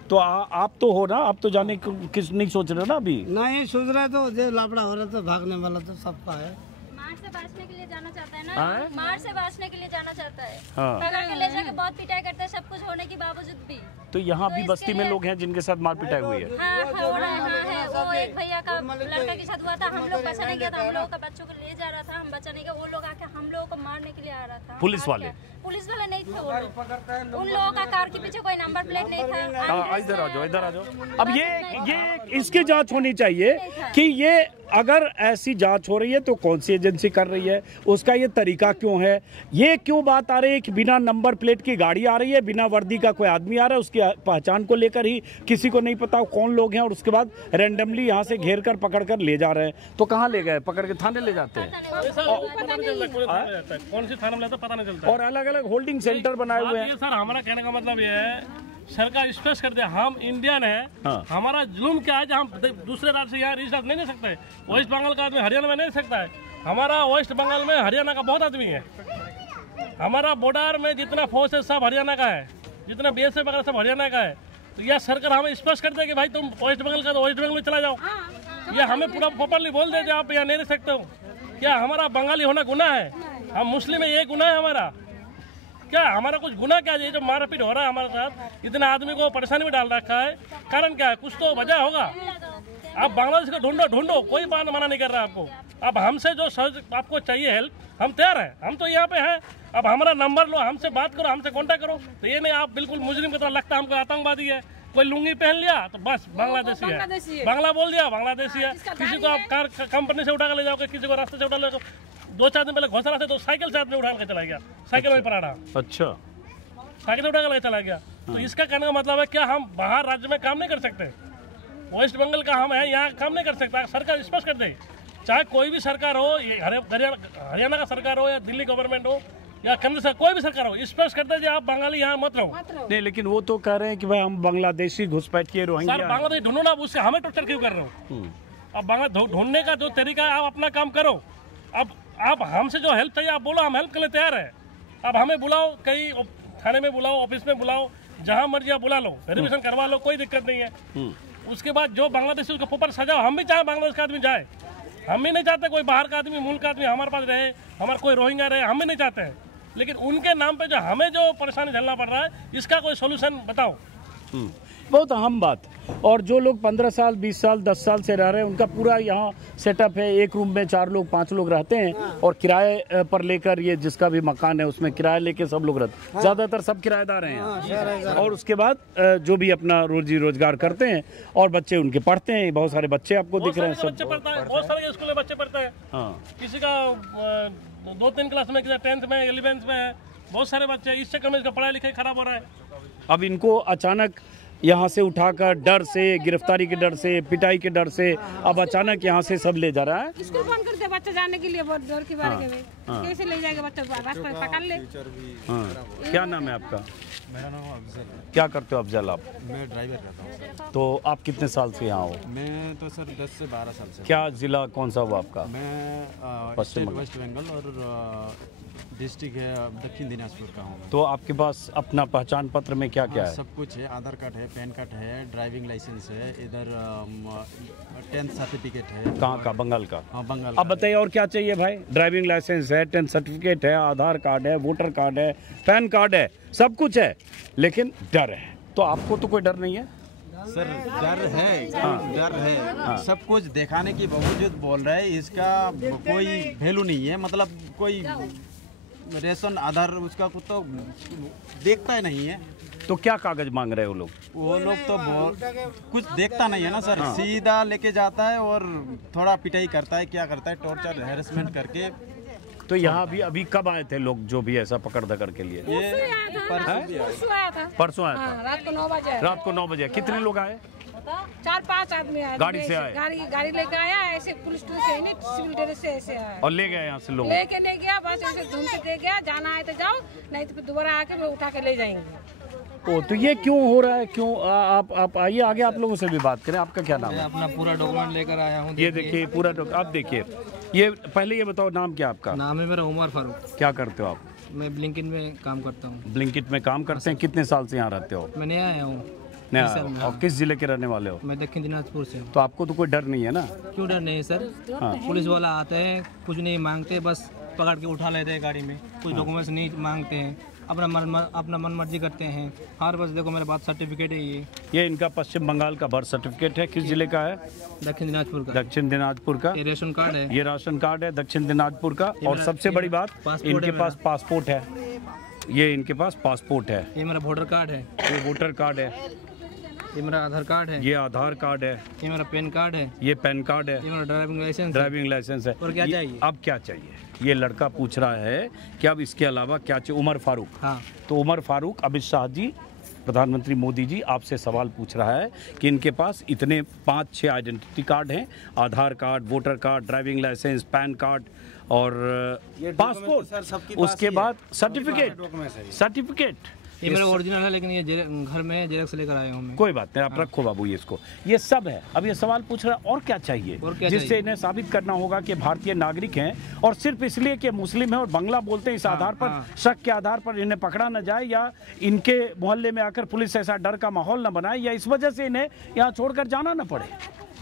तो आप तो हो ना, आप तो जाने किस नहीं सोच रहे ना अभी? नहीं सोच रहे, तो जो लापड़ा हो रहा तो भागने वाला तो सबका है। मार से बचने के लिए जाना चाहता है ना, हाँ? मार से बचने के लिए जाना चाहता है। हाँ। पकड़ के ले जाके बहुत पिटाई करते हैं, सब कुछ होने के बावजूद भी। तो यहाँ भी बस्ती में लोग हैं जिनके साथ मार पिटाई हुई है? हाँ, है। वो एक भैया का लड़का के साथ हुआ था, हम लोग बचा नहीं गया था, हम लोगों का बच्चों को ले जा रहा था, हम बचा नहीं गया। वो लोग आके हम लोगों को मारने के लिए आ रहा था। पुलिस वाले नहीं थे वो लोग। उन लोगों का कार के पीछे कोई नंबर प्लेट नहीं था। इधर आ जाओ, इधर आ जाओ। अब ये इसकी जांच होनी चाहिए कि ये अगर ऐसी जांच हो रही है तो कौन सी एजेंसी कर रही है, उसका ये तरीका क्यों है, ये क्यों बात आ रही है कि बिना नंबर प्लेट की गाड़ी आ रही है, बिना वर्दी का कोई आदमी आ रहा है, उसकी पहचान को लेकर ही किसी को नहीं पता कौन लोग हैं, और उसके बाद रैंडमली यहाँ से घेर कर पकड़ कर ले जा रहे हैं। तो कहाँ ले गए? पकड़ के थाने ले जाते हैं। कौन सी थाना में लेता पता नहीं चलता। और अलग अलग होल्डिंग सेंटर बनाए हुए हैं। सर, हमारा कहने का मतलब ये है, सरकार स्पष्ट कर दे, हम इंडियन है। हाँ। हमारा जुल्म क्या है, हम दूसरे राज्य से यहाँ रजिस्टर नहीं ले सकते। वेस्ट बंगाल का आदमी हरियाणा में नहीं सकता है। हमारा वेस्ट बंगाल में हरियाणा का बहुत आदमी है। हमारा बॉर्डर में जितना फोर्स है सब हरियाणा का है, जितना BSF वगैरह सब हरियाणा का है। तो यह सरकार हमें स्पष्ट कर दे कि भाई तुम वेस्ट बंगाल का तो वेस्ट बंगाल में चला जाओ। ये हमें पूरा प्रॉपरली बोल दे आप यहाँ नहीं रह सकते हो। क्या हमारा बंगाली होना गुनाह है? हम मुस्लिम है, ये गुनाह है हमारा? क्या हमारा कुछ गुनाह क्या है? जो मारपीट हो रहा है हमारे साथ, इतना आदमी को परेशानी में डाल रखा है, कारण क्या है? कुछ तो वजह होगा। आप बांग्लादेश को ढूंढो, कोई बात मना नहीं कर रहा आपको। अब हमसे जो आपको चाहिए हेल्प, हम तैयार हैं, हम तो यहाँ पे हैं। अब हमारा नंबर लो, हमसे बात करो, हमसे कांटेक्ट करो। तो ये नहीं आप बिल्कुल मुजरिम की तरह लगता है हमको आतंकवादी है, कोई लुंगी पहन लिया तो बस बांग्लादेशी है, बांग्ला बोल दिया बांग्लादेशी है। किसी को आप कार कंपनी से उठा कर ले जाओगे, किसी को रास्ते से उठा ले, 2-4 दिन पहले घोषणा से तो साइकिल से आदमी उठा के चला गया, साइकिल में पड़ा। अच्छा, साइकिल से उठा कर चला गया। तो इसका कहने का मतलब है क्या हम बाहर राज्य में काम नहीं कर सकते? वेस्ट बंगाल का हम है, यहाँ काम नहीं कर सकता? सरकार स्पष्ट कर दे, चाहे कोई भी सरकार हो, हरियाणा का सरकार हो या दिल्ली गवर्नमेंट हो या केंद्र सरकार, कोई भी सरकार हो, स्पष्ट कर दे आप बंगाली यहाँ मत रहो। नहीं, लेकिन वो तो कह रहे हैं कि भाई हम बांग्लादेशी घुसपैठिए रोहिंग्या। सर बांग्लादेश ढूंढो ना, उससे हमें टॉर्चर क्यों कर रहे हो? अब बांग्लादेश ढूंढने का जो तरीका है, आप अपना काम करो। अब आप हमसे जो हेल्प चाहिए आप बोलो, हम हेल्प के लिए तैयार है। अब हमें बुलाओ, कहीं थाने में बुलाओ, ऑफिस में बुलाओ, जहाँ मर्जी आप बुला लो, वेरिफिकेशन करवा लो, कोई दिक्कत नहीं है। उसके बाद जो बांग्लादेशी उसके ऊपर सजाओ। हम भी चाहे बांग्लादेश का आदमी जाए, हम भी नहीं चाहते कोई बाहर का आदमी, मुल्क का आदमी हमारे पास रहे, हमारा कोई रोहिंग्या रहे, हम भी नहीं चाहते हैं। लेकिन उनके नाम पे जो हमें जो परेशानी झेलना पड़ रहा है, इसका कोई सोल्यूशन बताओ। बहुत अहम बात। और जो लोग 15 साल 20 साल 10 साल से रह रहे हैं, उनका पूरा यहाँ सेटअप है, एक रूम में 4 लोग 5 लोग रहते हैं और किराए पर लेकर, ये जिसका भी मकान है उसमें किराया लेके सब लोग रहते हैं। ज़्यादातर सब किराएदार हैं यहाँ। और उसके बाद जो भी अपना रोजी रोजगार करते हैं और बच्चे उनके पढ़ते हैं। बहुत सारे बच्चे आपको दिख रहे हैं, सब बच्चे पढ़ता है, बहुत सारे स्कूल में बच्चे पढ़ते हैं। किसी का 2-3 क्लास में, किसी 10th में 11th में है, बहुत सारे बच्चे। इस चक्कर में इसका पढ़ाई लिखाई खराब हो रहा है। अब इनको अचानक यहाँ से उठाकर डर से, गिरफ्तारी के डर से, पिटाई के डर से, अब अचानक यहाँ से सब ले जा रहा है। स्कूल बंद कर दे बच्चा जाने के लिए, बहुत डर की बात है। कैसे ले जाएगा बच्चा, रास्ते पकड़ ले। क्या नाम है आपका? मेरा नाम अफजल है। क्या करते हो अफजल आप? मैं ड्राइवर रहता हूँ। तो आप कितने साल से यहाँ हो? मैं तो सर 10 से 12 साल से। क्या जिला कौन सा हुआ आपका? मैं पश्चिम वेस्ट बंगाल और डिस्ट्रिक्ट है दक्षिण दिनाजपुर का हूँ। तो आपके पास अपना पहचान पत्र में क्या क्या है? सब कुछ है, आधार कार्ड है, पैन कार्ड है, ड्राइविंग लाइसेंस है, इधर 10th सर्टिफिकेट है। कहाँ का? बंगाल का? हाँ, बंगाल। अब बताइए और क्या चाहिए भाई? ड्राइविंग लाइसेंस है, 10th सर्टिफिकेट है, आधार कार्ड है, वोटर कार्ड है, पैन कार्ड है, सब कुछ है, लेकिन डर है। तो आपको तो कोई डर नहीं है? सर डर है, डर है। सब कुछ दिखाने के बावजूद बोल रहे हैं, इसका कोई वैल्यू नहीं है। मतलब कोई रेशन आधार उसका कुछ तो देखता ही नहीं है। तो क्या कागज मांग रहे हो लोग? वो लोग तो कुछ देखता नहीं है ना सर, सीधा लेके जाता है और थोड़ा पिटाई करता है, क्या करता है, टॉर्चर हैरेसमेंट करके। तो यहाँ भी अभी कब आए थे लोग जो भी ऐसा पकड़ दकर के लिए? परसों आया था। रात को 9 बजे। रात को 9 बजे। कितने लोग आए? 4-5 आदमी आए, गाड़ी से आए? गाड़ी लेके आया, ऐसे पुलिस से नहीं, सिविल ड्रेस से ऐसे आया और ले गए यहाँ से लोग? लेके नहीं गया, बस ऐसे धूम से दे गया, जाना है तो जाओ, नहीं तो फिर दोबारा आके मैं उठा के ले जाएंगे। ओ, तो ये क्यों हो रहा है? क्यों? आप आइए आगे, आप लोगों से भी बात करें। आपका क्या नाम है? अपना पूरा डॉक्यूमेंट लेकर आया हूँ। ये देखिए पूरा आप देखिए। ये पहले ये बताओ, नाम क्या आपका? नाम है मेरा उमर फारूक। क्या करते हो आप? मैं ब्लिंकिट में काम करता हूँ। ब्लिंकिट में काम करते हैं? कितने साल से यहाँ रहते हो? मैं नया आया हूँ। और किस जिले के रहने वाले हो? मैं दक्षिण दिनाजपुर से हूँ। तो आपको तो कोई डर नहीं है ना? क्यों डर नहीं है सर? पुलिस वाला आते हैं, कुछ नहीं मांगते, बस पकड़ के उठा लेते हैं गाड़ी में, कुछ डॉक्यूमेंट्स नहीं मांगते हैं, अपना मन मर्जी करते हैं। हर बस देखो मेरे पास सर्टिफिकेट है। ये इनका पश्चिम बंगाल का बर्थ सर्टिफिकेट है। किस जिले का है? दक्षिण दिनाजपुर का। दक्षिण दिनाजपुर का। ये रेशन कार्ड है। ये राशन कार्ड है दक्षिण दिनाजपुर का। और सबसे बड़ी बात, इनके पास पासपोर्ट है। ये इनके पास पासपोर्ट है। ये मेरा वोटर कार्ड है। ये वोटर कार्ड है। ये मेरा आधार कार्ड है। ये आधार कार्ड है। ये मेरा पैन कार्ड है। ये पैन कार्ड है। ये मेरा ड्राइविंग लाइसेंस है। और क्या चाहिए? अब क्या चाहिए? ये लड़का पूछ रहा है कि अब इसके अलावा क्या चाहिए? उमर फारूक। हाँ। तो उमर फारूक, अमित शाह जी, प्रधानमंत्री मोदी जी आपसे सवाल पूछ रहा है कि इनके पास इतने 5-6 आइडेंटिटी कार्ड हैं, Aadhaar card, voter card, driving licence, PAN card और पासपोर्ट, उसके बाद सर्टिफिकेट। ये मेरा ओरिजिनल है, लेकिन ये घर में जेरॉक्स लेकर आया हूँ मैं। कोई बात नहीं, आप रखो बाबू ये इसको। ये सब है। अब ये सवाल पूछ रहा है और क्या चाहिए? जिससे इन्हें साबित करना होगा कि भारतीय नागरिक हैं और सिर्फ इसलिए कि मुस्लिम है और बांग्ला बोलते हैं, इस आधार पर, शक के आधार पर इन्हें पकड़ा न जाए, या इनके मोहल्ले में आकर पुलिस ऐसा डर का माहौल न बनाए, या इस वजह से इन्हें यहाँ छोड़कर जाना न पड़े।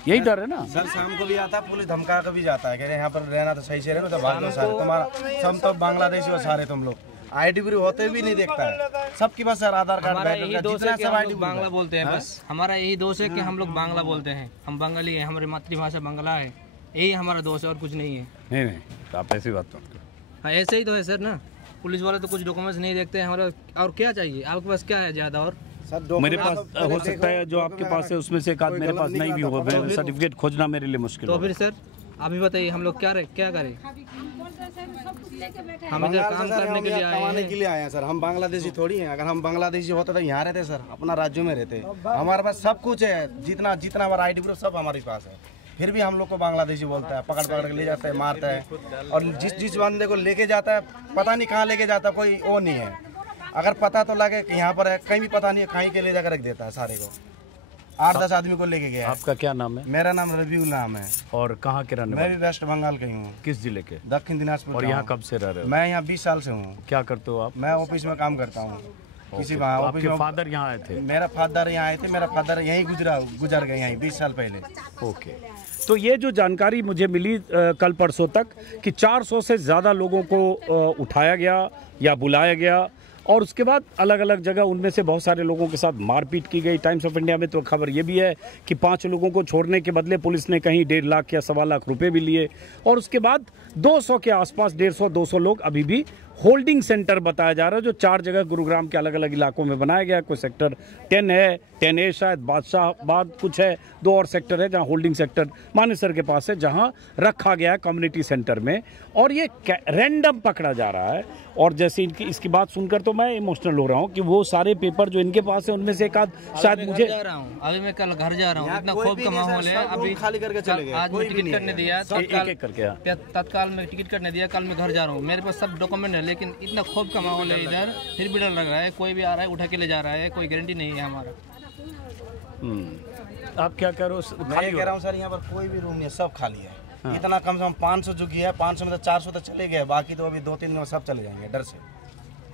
यही डर है ना सर। शाम को भी आता है, पुलिस धमका कर भी जाता है, कह रहे यहाँ पर रहना तो सही से रहे, तो भाग लो सारे, तुम्हारा सब तो बांग्लादेशी हो सारे तुम लोग। आईडी प्रूफ होते भी नहीं देखता है, सबके पास सर आधार कार्ड। हमारा यही दोष है कि हम लोग बांग्ला बोलते हैं, बस हमारा यही दोष है कि हम लोग बांग्ला बोलते हैं। हम बंगाली हैं, हमारी मातृभाषा बांग्ला है, यही हमारा दोष है और कुछ नहीं है। नहीं, तो आप ऐसी बात मत करो। हाँ, ऐसे ही तो है सर ना। पुलिस वाले तो कुछ डॉक्यूमेंट्स नहीं देखते हैं हमारा। और क्या चाहिए आपके पास? क्या है ज़्यादा? और मेरे पास हो सकता है जो आपके पास है उसमें से एक आध मेरे पास नहीं भी होगा, सर्टिफिकेट खोजना मेरे लिए मुश्किल तो फिर सर अभी बताइए हम लोग क्या करें? हम इधर काम करने के लिए आए हैं सर। हम बांग्लादेशी थोड़ी हैं। अगर हम बांग्लादेशी होते तो यहाँ रहते सर, अपना राज्यों में रहते। हमारे पास सब कुछ है, जितना हमारा ID प्रूफ सब हमारे पास है, फिर भी हम लोग को बांग्लादेशी बोलता है, पकड़ के ले जाता है, मारता है। और जिस बंदे को लेके जाता है पता नहीं कहाँ लेके जाता, कोई वो नहीं है। अगर पता तो लगे कि यहाँ पर है, कहीं भी पता नहीं है, कहीं के ले जाकर रख देता है सारे को। 8-10 आदमी को लेके गया। आपका क्या नाम है? मेरा नाम रबीउल नाम है। और कहाँ के रहने वाले? मैं भी वेस्ट बंगाल का ही हूँ। किस जिले के? दक्षिण दिनाजपुर। और यहाँ कब से रह रहे हो? मैं यहाँ 20 साल से हूँ। क्या करते हो आप? मैं ऑफिस में काम करता हूँ। किसी आपके फादर यहाँ आए थे? मेरा फादर यहाँ आए थे। मेरा फादर यहीं गुजर गए यहीं 20 साल पहले। ओके, तो ये जो जानकारी मुझे मिली कल परसों तक कि 400 से ज़्यादा लोगों को उठाया गया या बुलाया गया और उसके बाद अलग अलग जगह उनमें से बहुत सारे लोगों के साथ मारपीट की गई। टाइम्स ऑफ इंडिया में तो खबर ये भी है कि 5 लोगों को छोड़ने के बदले पुलिस ने कहीं 1.5 लाख या 1.25 लाख रुपए भी लिए और उसके बाद 200 के आसपास 150-200 लोग अभी भी होल्डिंग सेंटर बताया जा रहा है जो 4 जगह गुरुग्राम के अलग अलग इलाकों में बनाया गया है। कोई सेक्टर 10 है, 10A शायद, बादशाहबाद कुछ है, 2 और सेक्टर है जहां होल्डिंग सेक्टर मानेसर के पास है जहां रखा गया है कम्युनिटी सेंटर में। और ये रैंडम पकड़ा जा रहा है। और जैसे इसकी बात सुनकर तो मैं इमोशनल हो रहा हूँ कि वो सारे पेपर जो इनके पास है उनमें से एक आध शायद मुझे अभी मैं कल घर जा रहा हूँ, इतना खूब का माहौल है। अभी खाली करके चले गए, आज मैं टिकट करने दिया, तत्काल में टिकट करने दिया, कल मैं घर जा रहा हूँ। मेरे पास सब डॉक्यूमेंट है लेकिन इतना खूब का माहौल है इधर, फिर भी डर लग रहा है। कोई भी आ रहा है उठा के ले जा रहा है, कोई गारंटी नहीं है हमारा। आप क्या कह रहे हो? मैं कह रहा हूँ सर यहाँ पर कोई भी रूम नहीं है, सब खाली है। हाँ। इतना कम से कम 500 जो किया है, 500 में तो 400 तो चले गए, बाकी तो अभी 2-3 दिन में सब चले जाएंगे डर से।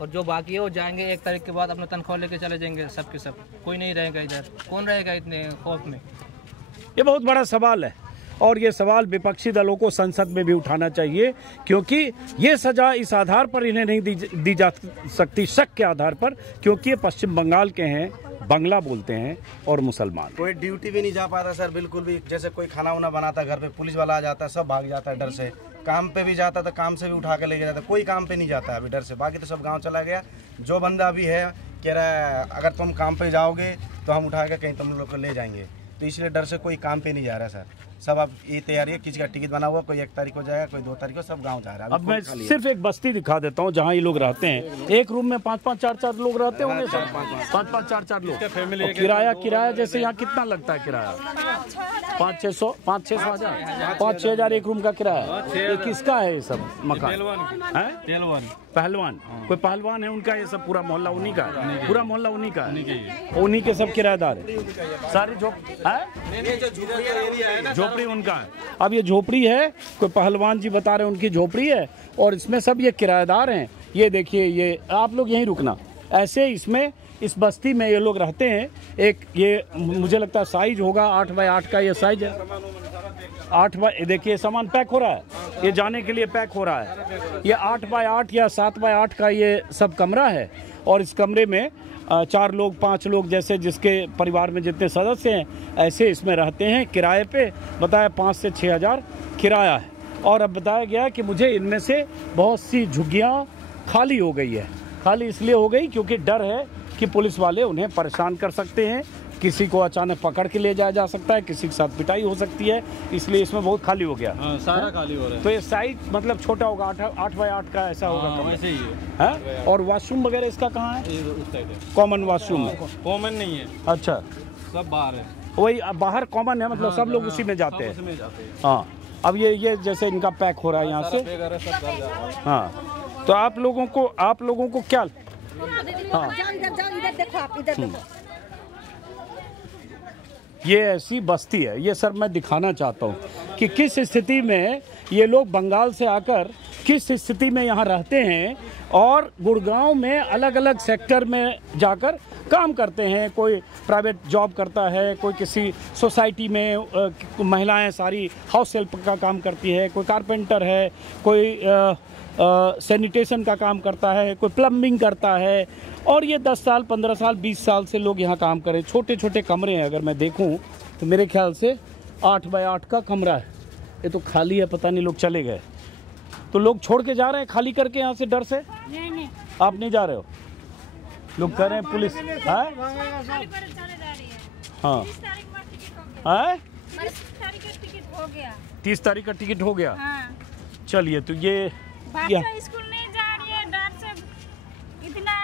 और जो बाकी है वो जाएंगे 1 तारीख के बाद अपना तनख्वाह लेके चले जाएंगे सब के सब। कोई नहीं रहेगा इधर, कौन रहेगा इतने खौफ में? ये बहुत बड़ा सवाल है और ये सवाल विपक्षी दलों को संसद में भी उठाना चाहिए क्योंकि ये सजा इस आधार पर इन्हें नहीं दी जा सकती, शक के आधार पर, क्योंकि ये पश्चिम बंगाल के हैं, बंगला बोलते हैं और मुसलमान। कोई ड्यूटी भी नहीं जा पाता सर, बिल्कुल भी। जैसे कोई खाना वाना बनाता घर पे, पुलिस वाला आ जाता है, सब भाग जाता है डर से। काम पे भी जाता तो काम से भी उठा के लेके जाता, कोई काम पे नहीं जाता है अभी डर से। बाकी तो सब गाँव चला गया। जो बंदा अभी है कह रहा है अगर तुम काम पे जाओगे तो हम उठा के कहीं तुम लोग को ले जाएंगे, तो इसलिए डर से कोई काम पे नहीं जा रहा है सर। सब अब ये तैयारी है, किसी का टिकट बना हुआ, कोई 1 तारीख को जाएगा, कोई 2 तारीख को, सब गांव जा रहा है। अब मैं सिर्फ एक बस्ती दिखा देता हूँ जहाँ ये लोग रहते हैं। एक रूम में 5-5, 4-4 लोग रहते होंगे, 5-5, 4-4 लोग। किराया जैसे यहाँ कितना लगता है किराया? 5-6 हजार 5-6 हजार एक रूम का किराया। ये किसका है ये सब मकान? पहलवान। कोई पहलवान है उनका ये सब? पूरा मोहल्ला उन्हीं का है? पूरा मोहल्ला उन्हीं का है, उन्हीं के सब किराएदार है सारी। झोपड़ी उनका है। अब ये झोपड़ी है, कोई पहलवान जी बता रहे हैं उनकी झोपड़ी है और इसमें सब ये किराएदार हैं। ये देखिए, ये आप लोग यहीं रुकना। ऐसे इसमें इस बस्ती में ये लोग रहते हैं। एक ये मुझे लगता है साइज होगा 8x8 का, ये साइज है 8x। देखिए सामान पैक हो रहा है, ये जाने के लिए पैक हो रहा है। ये 8x8 या 7x8 का ये सब कमरा है और इस कमरे में 4 लोग 5 लोग जैसे जिसके परिवार में जितने सदस्य हैं ऐसे इसमें रहते हैं। किराए पे बताया 5 से 6 हज़ार किराया है। और अब बताया गया कि मुझे इनमें से बहुत सी झुग्गियाँ खाली हो गई है। खाली इसलिए हो गई क्योंकि डर है कि पुलिस वाले उन्हें परेशान कर सकते हैं, किसी को अचानक पकड़ के ले जाया जा सकता है, किसी के साथ पिटाई हो सकती है, इसलिए इसमें बहुत खाली हो गया। सारा खाली हो रहा है। तो ये साइज मतलब छोटा होगा, 8x8 का ऐसा होगा वैसे ही है। और वॉशरूम वगैरह इसका कहाँ है? कॉमन वॉशरूम है? कॉमन नहीं है। अच्छा, सब बाहर है। वही बाहर कॉमन है, मतलब सब लोग उसी में जाते हैं। हाँ, अब ये जैसे इनका पैक हो रहा है यहाँ से। हाँ, तो आप लोगों को क्या? हाँ, देखो आप इधर देखो। ये ऐसी बस्ती है, ये सर मैं दिखाना चाहता हूँ कि किस स्थिति में ये लोग बंगाल से आकर किस स्थिति में यहाँ रहते हैं और गुड़गांव में अलग अलग सेक्टर में जाकर काम करते हैं। कोई प्राइवेट जॉब करता है, कोई किसी सोसाइटी में महिलाएं सारी हाउस हेल्प का काम करती है, कोई कारपेंटर है, कोई सैनिटेशन का काम करता है, कोई प्लम्बिंग करता है। और ये 10 साल 15 साल 20 साल से लोग यहाँ काम करें। छोटे छोटे कमरे हैं, अगर मैं देखूँ तो मेरे ख्याल से 8x8 का कमरा है। ये तो खाली है, पता नहीं लोग चले गए। तो लोग छोड़ के जा रहे हैं खाली करके यहाँ से डर से? नहीं। आप नहीं जा रहे हो? लोग कह रहे हैं पुलिस हाँ 30 तारीख का टिकट हो गया। चलिए तो ये स्कूल नहीं जा रही है, डर से इतना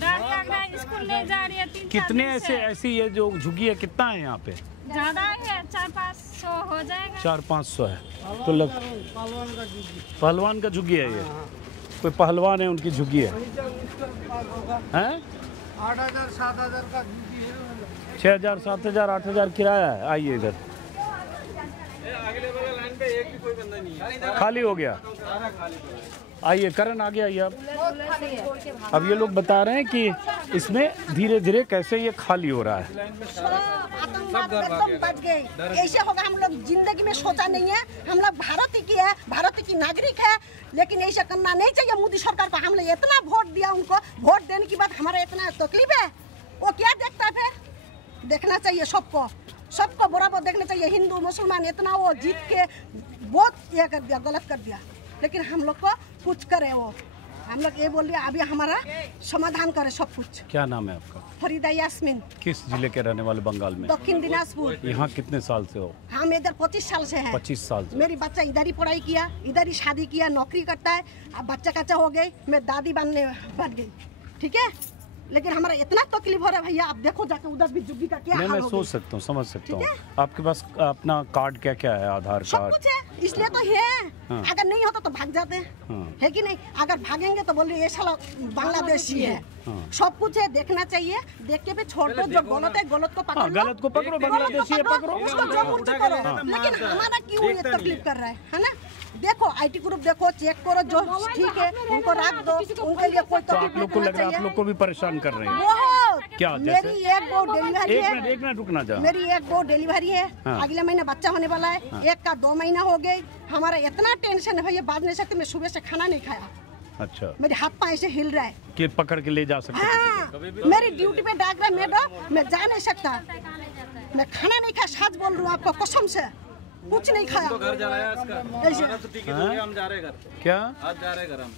डर लग रहा है, स्कूल नहीं जा रही है। कितने ऐसी ये जो झुग्गी है कितना है यहाँ पे? ज्यादा है, 400-500 हो जाएगा। 400-500 है तो पहलवान का झुग्गी है ये, कोई पहलवान है उनकी झुग्गी है। 8,000-7,000 का 6,000-7,000 8,000 किराया है। आइए इधर, खाली हो गया। आइए करण आगे आइए आप। अब ये लोग बता रहे हैं कि इसमें धीरे धीरे कैसे ये खाली हो रहा है। आतंकवाद एकदम बच गए। ऐसे होगा हम लोग जिंदगी में सोचा नहीं है। हम लोग भारत की है, भारत की नागरिक है, लेकिन ऐसा करना नहीं चाहिए मोदी सरकार को। हम लोग इतना वोट दिया उनको, वोट देने के बाद हमारा इतना तकलीफ है। वो क्या देखता है? फिर देखना चाहिए सबको बराबर देखना चाहिए। हिंदू मुसलमान इतना वो जीत के बहुत ये कर दिया, गलत कर दिया, लेकिन हम लोग को कुछ करे वो। हम लोग ये बोल रहे अभी हमारा समाधान करे सब कुछ। क्या नाम है आपका? फरीदा यास्मीन। किस जिले के रहने वाले? बंगाल में। दक्षिण दिनाजपुर। यहाँ कितने साल से हो? हम इधर 25 साल से हैं। 25 साल से। मेरी बच्चा इधर ही पढ़ाई किया, इधर ही शादी किया, नौकरी करता है। अब बच्चा कच्चा हो गई, मैं दादी बन गई, ठीक है। लेकिन हमारा इतना तकलीफ हो रहा है भैया, आप देखो जाके उधर भी झुग्गी का क्या हाल हो गया। मैं सोच सकता हूँ, समझ सकता हूँ। आपके पास अपना कार्ड क्या क्या है? आधार कार्ड? कुछ है, इसलिए तो है। हाँ। अगर नहीं होता तो भाग जाते हैं। हाँ। है कि नहीं? अगर भागेंगे तो बोलिए ये साला बांग्लादेशी है। हाँ। सब कुछ है, देखना चाहिए। देख के भी छोड़ दो, जो गलत है गलत को पकड़ो। गलत को पकड़ो, बांग्लादेशी है पकड़ो, उसको जो मुझे करो। लेकिन हमारा क्यों ये तकलीफ कर रहा है ना? देखो IT ग्रुप देखो, चेक करो, जो ठीक है उनको रख दो, उनके लिए कोई तकलीफ। आप लोग को लग रहा है आप लोग को भी परेशान कर रहे हैं बहुत। क्या? मेरी एक वो डिलीवरी है। एक मिनट रुकना जा। मेरी एक वो डिलीवरी है। अगले महीने बच्चा होने वाला है। एक का 2 महीना हो गए। हमारा इतना टेंशन है भैया, बात नहीं सकते। मैं सुबह से खाना नहीं खाया। अच्छा। मेरे हाथ पाँव ऐसे हिल रहा है कि पकड़ के ले जा सकते। हाँ। मेरी ड्यूटी पे डाक रहा है मैडम, मैं जा नहीं सकता। मैं खाना नहीं खाया, सच बोल रहा हूँ आपको कसम से, कुछ नहीं खाया। घर जा रहा है इसका। हम जा रहे घर। क्या? आज जा रहे घर हम।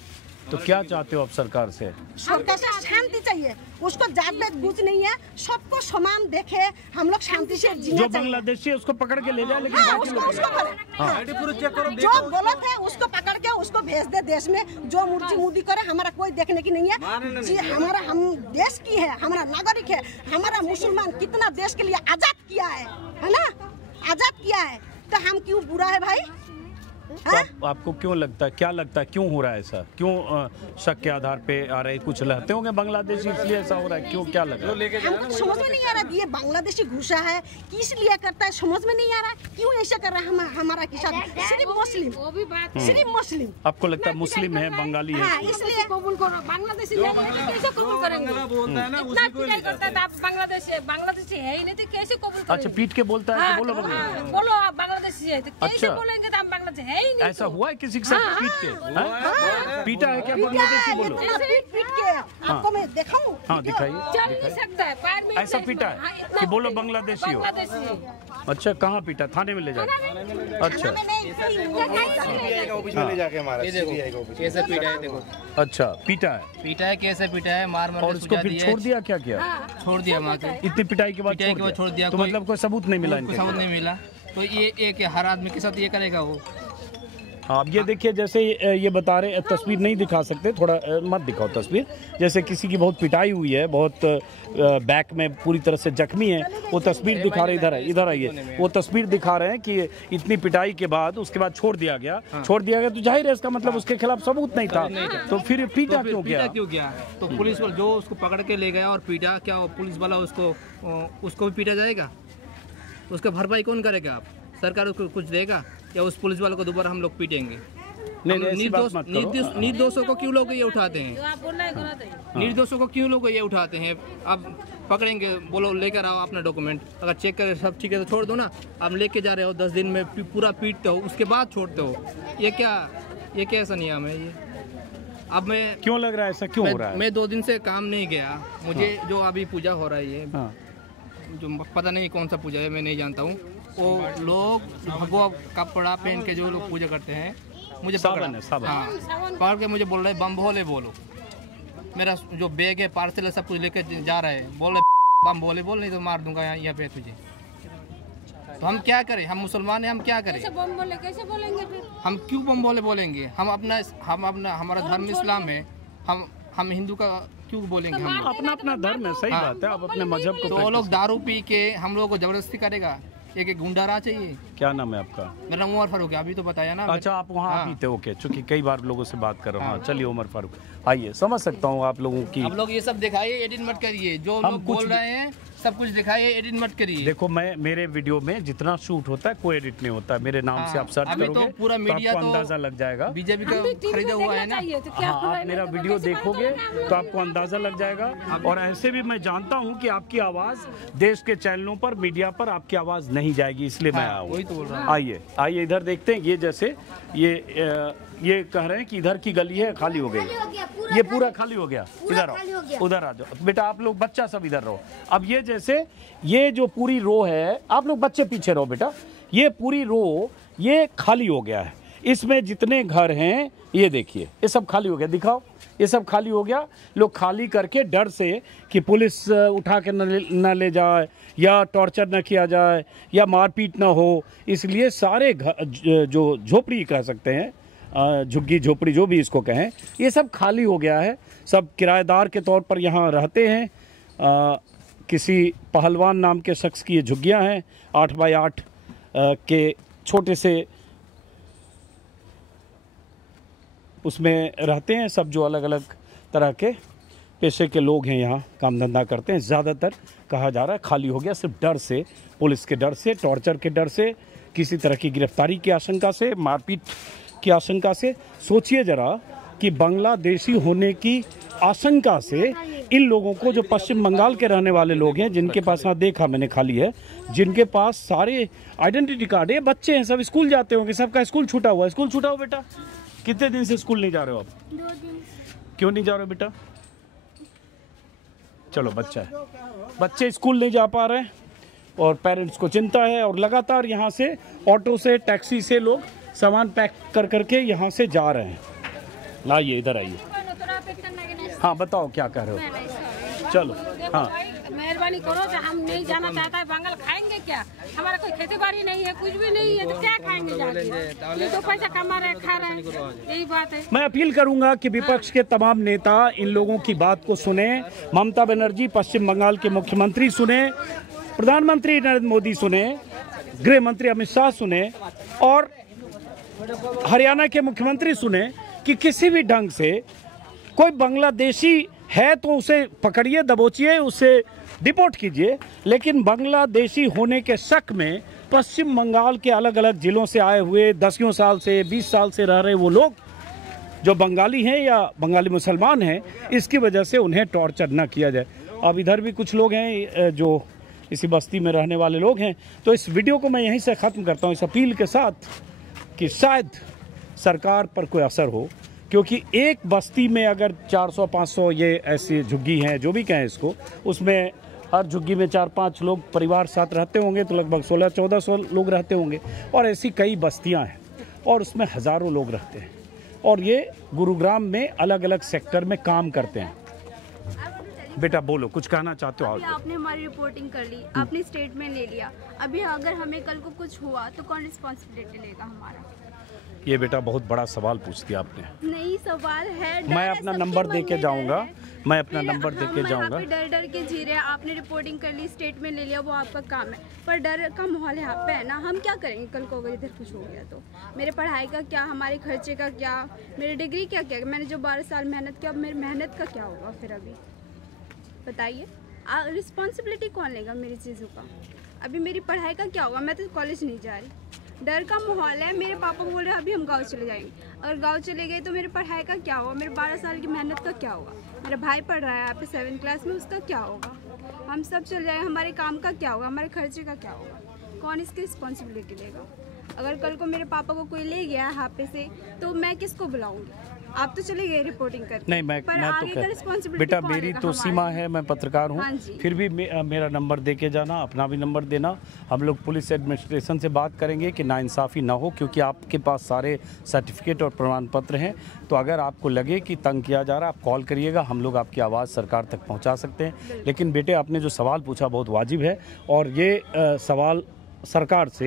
तो क्या चाहते हो आप सरकार से? सरकार से शांति चाहिए। उसको जात पात कुछ नहीं है, सबको समान देखे। हम लोग शांति से जीना जो बांग्लादेशी है उसको पकड़ के ले जाए, लेकिन जो गलत है उसको पकड़ के उसको भेज दे देश में। जो मुर्ची मुदी करे हमारा कोई देखने की नहीं है जी। हमारा हम देश की है, हमारा नागरिक है। हमारा मुसलमान कितना देश के लिए आजाद किया है ना? आजाद किया है, तो हम क्यों बुरा है भाई? तो आपको क्यों लगता है, क्या लगता है क्यों हो रहा है ऐसा? क्यों शक के आधार पे आ रहे? कुछ रहते होंगे बांग्लादेशी इसलिए ऐसा हो रहा है? क्यों, क्या लग रहा है? हमको समझ में नहीं आ रहा। ये बांग्लादेशी घुसा है, किस लिए करता है समझ में नहीं आ रहा। क्यों ऐसा कर रहा है हमारा किसान? सिर्फ मुस्लिम, सिर्फ मुस्लिम। आपको लगता है मुस्लिम है, बंगाली है, इसलिए कबूल करो। बांग्लादेशी कैसे कबूल करेंगे? बांग्लादेशी है ही नहीं तो कैसे कबूल? अच्छा, पीट के बोलता है? बोलो आप बांग्लादेशी है, कैसे बोलेंगे? तो हम बांग्लादेशी है ही नहीं। ऐसा हुआ है किसी के साथ पीट के? पीटा है क्या बांग्लादेशी? बोलो। पीट के आपको मैं दिखाऊं? हाँ दिखाइए। चल नहीं सकता है, पैर में ऐसा पीटा है कि बोलो बांग्लादेशी हो? अच्छा, कहाँ पीटा? थाने में ले जाके? अच्छा, ऑफिस में ले जाके हमारा कैसे पीटा है देखो। अच्छा, पीटा है कैसे पीटा है? मार और उसको फिर छोड़ दिया? क्या किया? छोड़ दिया वहाँ के। इतनी पिटाई के बाद छोड़ दिया? तो मतलब कोई सबूत नहीं मिला? कोई सबूत नहीं मिला। तो ये एक हर आदमी के साथ ये करेगा वो। आप ये देखिए, जैसे ये बता रहे, तस्वीर नहीं दिखा सकते, थोड़ा मत दिखाओ तस्वीर। जैसे किसी की बहुत पिटाई हुई है, बहुत बैक में पूरी तरह से जख्मी है, वो तस्वीर दिखा रहे। इधर आइए, वो तस्वीर दिखा रहे हैं कि इतनी पिटाई के बाद उसके बाद छोड़ दिया गया। छोड़ दिया गया तो जाहिर है इसका मतलब उसके खिलाफ सबूत नहीं था। तो फिर पीटा क्यों गया? तो पुलिस वाला जो उसको पकड़ के ले गया और पीटा, क्या पुलिस वाला उसको भी पीटा जाएगा? उसका भरपाई कौन करेगा? आप सरकार उसको कुछ देगा या उस पुलिस वाले को दोबारा हम लोग पीटेंगे? निर्दोषों को क्यों लोग ये उठाते हैं? निर्दोषों को क्यों लोग ये उठाते हैं? अब पकड़ेंगे, बोलो लेकर आओ अपना डॉक्यूमेंट, अगर चेक करें सब ठीक है तो छोड़ दो ना। आप लेके जा रहे हो 10 दिन में पूरा पीटते हो, उसके बाद छोड़ते हो। ये क्या ऐसा नियम है ये? अब मैं क्यों लग रहा है ऐसा क्यों हो रहा है? मैं 2 दिन से काम नहीं गया। मुझे जो अभी पूजा हो रहा है ये जो पता नहीं कौन सा पूजा है, मैं नहीं जानता हूँ। वो लोग भगवा कपड़ा पहन के जो लोग पूजा करते हैं, मुझे पकड़ के मुझे बोल रहे बम भोले बोलो। मेरा जो बैग है, पार्सल है, सब कुछ लेके जा रहा है। बोल बम बोल नहीं तो मार दूंगा यहाँ पे तुझे। तो हम क्या करें? हम मुसलमान हैं, हम क्या करें? कैसे बोलेंगे फिर? हम क्यों बम बोलेंगे? हमारा धर्म इस्लाम है, हम हिंदू का क्यों बोलेंगे? हम अपना धर्म है, सही बात है। आप अपने मजहब को। तो वो लोग दारू पी के हम लोगों को जबरदस्ती करेगा। एक गुंडा राज चाहिए। क्या नाम है आपका? मेरा नाम उमर फारूक है, अभी तो बताया ना। अच्छा, आप वहाँ भी थे? ओके, चूंकि कई बार लोगों से बात कर रहा हूँ। चलिए उमर फारूक, आइए, समझ सकता हूँ आप लोगों की। आप लोग ये सब दिखाइए, एडिट मत करिए। जो लोग बोल रहे हैं सब कुछ दिखाइए, एडिट मत करिए। देखो, मेरे वीडियो में जितना शूट होता है कोई एडिट नहीं होता है। मेरे नाम से आप सर्च करोगे तो पूरा मीडिया आपको अंदाजा लग जाएगा। बीजेपी का खरीदा हुआ है ना। आप मेरा वीडियो देखोगे तो आपको अंदाजा लग जाएगा। और ऐसे भी मैं जानता हूँ कि आपकी आवाज देश के चैनलों पर, मीडिया पर आपकी आवाज नहीं जाएगी, इसलिए मैं आया हूँ। आइए इधर देखते हैं। ये जैसे ये कह रहे हैं कि इधर की गली है खाली हो गई, ये पूरा खाली हो गया। इधर आओ, उधर आ जाओ बेटा, आप लोग बच्चा सब इधर रहो। अब ये जैसे ये जो पूरी रो है, आप लोग बच्चे पीछे रहो बेटा, ये पूरी रो ये खाली हो गया है। इसमें जितने घर हैं ये देखिए, ये सब खाली हो गया। दिखाओ, ये सब खाली हो गया। लोग खाली करके डर से कि पुलिस उठा के न ले जाए, या टॉर्चर न किया जाए, या मारपीट ना हो, इसलिए सारे जो झोपड़ी कह सकते हैं, झुग्गी झोपड़ी जो भी इसको कहें, ये सब खाली हो गया है। सब किराएदार के तौर पर यहाँ रहते हैं। किसी पहलवान नाम के शख्स की ये झुग्गियाँ हैं, 8 बाय 8 के छोटे से उसमें रहते हैं सब, जो अलग अलग तरह के पेशे के लोग हैं यहाँ काम धंधा करते हैं। ज़्यादातर कहा जा रहा है खाली हो गया, सिर्फ डर से, पुलिस के डर से, टॉर्चर के डर से, किसी तरह की गिरफ्तारी की आशंका से, मारपीट की आशंका से। सोचिए जरा कि बांग्लादेशी होने की आशंका से इन लोगों को, जो पश्चिम बंगाल के रहने वाले लोग हैं, जिनके पास, यहाँ देखा मैंने खाली है, जिनके पास सारे आइडेंटिटी कार्ड है, बच्चे हैं, सब स्कूल जाते होंगे, सबका स्कूल छूटा हुआ है। स्कूल छूटा हो बेटा? कितने दिन से स्कूल नहीं जा रहे हो आप? 2 दिन। क्यों नहीं जा रहे हो बेटा? चलो, बच्चा है, बच्चे स्कूल नहीं जा पा रहे हैं और पेरेंट्स को चिंता है। और लगातार यहाँ से ऑटो से, टैक्सी से लोग सामान पैक कर करके यहाँ से जा रहे हैं। आइए इधर आइए। हाँ, बताओ क्या कह रहे हो? चलो, हाँ, मेहरबानी करो, जो हम नहीं जाना चाहता है बंगाल, खाएंगे क्या? हमारा कोई खेती बाड़ी नहीं है, कुछ भी नहीं है, तो क्या खाएंगे जाके? तो पैसा कमा रहे, खा रहे हैं, यही बात है। मैं अपील करूंगा कि विपक्ष के तमाम नेता इन लोगों की बात को सुने। ममता बनर्जी पश्चिम बंगाल के मुख्यमंत्री सुने, प्रधानमंत्री नरेंद्र मोदी सुने, गृह मंत्री अमित शाह सुने, और हरियाणा के मुख्यमंत्री सुने कि किसी भी ढंग से कोई बांग्लादेशी है तो उसे पकड़िए, दबोचिए, उसे डिपोर्ट कीजिए। लेकिन बांग्लादेशी होने के शक में पश्चिम बंगाल के अलग अलग जिलों से आए हुए 10 साल से, 20 साल से रह रहे वो लोग जो बंगाली हैं या बंगाली मुसलमान हैं, इसकी वजह से उन्हें टॉर्चर न किया जाए। अब इधर भी कुछ लोग हैं जो इसी बस्ती में रहने वाले लोग हैं। तो इस वीडियो को मैं यहीं से ख़त्म करता हूँ, इस अपील के साथ कि शायद सरकार पर कोई असर हो, क्योंकि एक बस्ती में अगर 400-500 ये ऐसी झुग्गी हैं, जो भी कहें इसको, उसमें हर झुग्गी में 4-5 लोग परिवार साथ रहते होंगे, तो लगभग 1600-1400 लोग रहते होंगे। और ऐसी कई बस्तियां हैं और उसमें हज़ारों लोग रहते हैं। और ये गुरुग्राम में अलग अलग सेक्टर में काम करते हैं। बेटा बोलो, कुछ कहना चाहते हो? आपने हमारी रिपोर्टिंग कर ली, आपने स्टेटमेंट ले लिया, अभी अगर हमें कल को कुछ हुआ तो कौन रिस्पॉन्सिबिलिटी लेगा हमारा? ये बेटा बहुत बड़ा सवाल पूछ दिया आपने। नहीं, सवाल है। मैं अपना नंबर दे के जाऊंगा, मैं अपना नंबर दे के जाऊंगा। डर डर के जी रहे हैं, आपने रिपोर्टिंग कर ली, स्टेटमेंट ले लिया, वो आपका काम है, पर डर का माहौल यहाँ पे है ना। हम क्या करेंगे कल को अगर इधर कुछ हो गया तो? मेरे पढ़ाई का क्या, हमारे खर्चे का क्या, मेरी डिग्री क्या क्या, मैंने जो 12 साल मेहनत किया, मेरी मेहनत का क्या होगा फिर? अभी बताइए, रिस्पॉन्सिबिलिटी कौन लेगा मेरी चीज़ों का? अभी मेरी पढ़ाई का क्या होगा? मैं तो कॉलेज नहीं जा रही, डर का माहौल है। मेरे पापा बोल रहे हैं अभी हम गांव चले जाएंगे, अगर गांव चले गए तो मेरी पढ़ाई का क्या होगा? मेरे 12 साल की मेहनत का क्या होगा? मेरा भाई पढ़ रहा है यहाँ पे 7th क्लास में, उसका क्या होगा? हम सब चले जाएंगे, हमारे काम का क्या होगा? हमारे खर्चे का क्या होगा? कौन इसकी रिस्पॉन्सिबिलिटी लेगा? अगर कल को मेरे पापा को कोई ले गया यहाँ पे से, तो मैं किसको बुलाऊँगी? आप तो चले गए रिपोर्टिंग करके। नहीं, मैं तो बेटा मेरी तो सीमा है, मैं पत्रकार हूँ। फिर भी मेरा नंबर दे के जाना, अपना भी नंबर देना। हम लोग पुलिस एडमिनिस्ट्रेशन से बात करेंगे कि नाइंसाफ़ी ना हो, क्योंकि आपके पास सारे सर्टिफिकेट और प्रमाण पत्र हैं। तो अगर आपको लगे कि तंग किया जा रहा है, आप कॉल करिएगा, हम लोग आपकी आवाज़ सरकार तक पहुँचा सकते हैं। लेकिन बेटे, आपने जो सवाल पूछा बहुत वाजिब है, और ये सवाल सरकार से,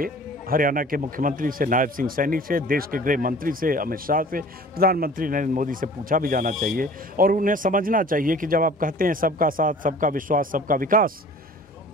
हरियाणा के मुख्यमंत्री से, नायब सिंह सैनी से, देश के गृह मंत्री से, अमित शाह से, प्रधानमंत्री नरेंद्र मोदी से पूछा भी जाना चाहिए। और उन्हें समझना चाहिए कि जब आप कहते हैं सबका साथ, सबका विश्वास, सबका विकास,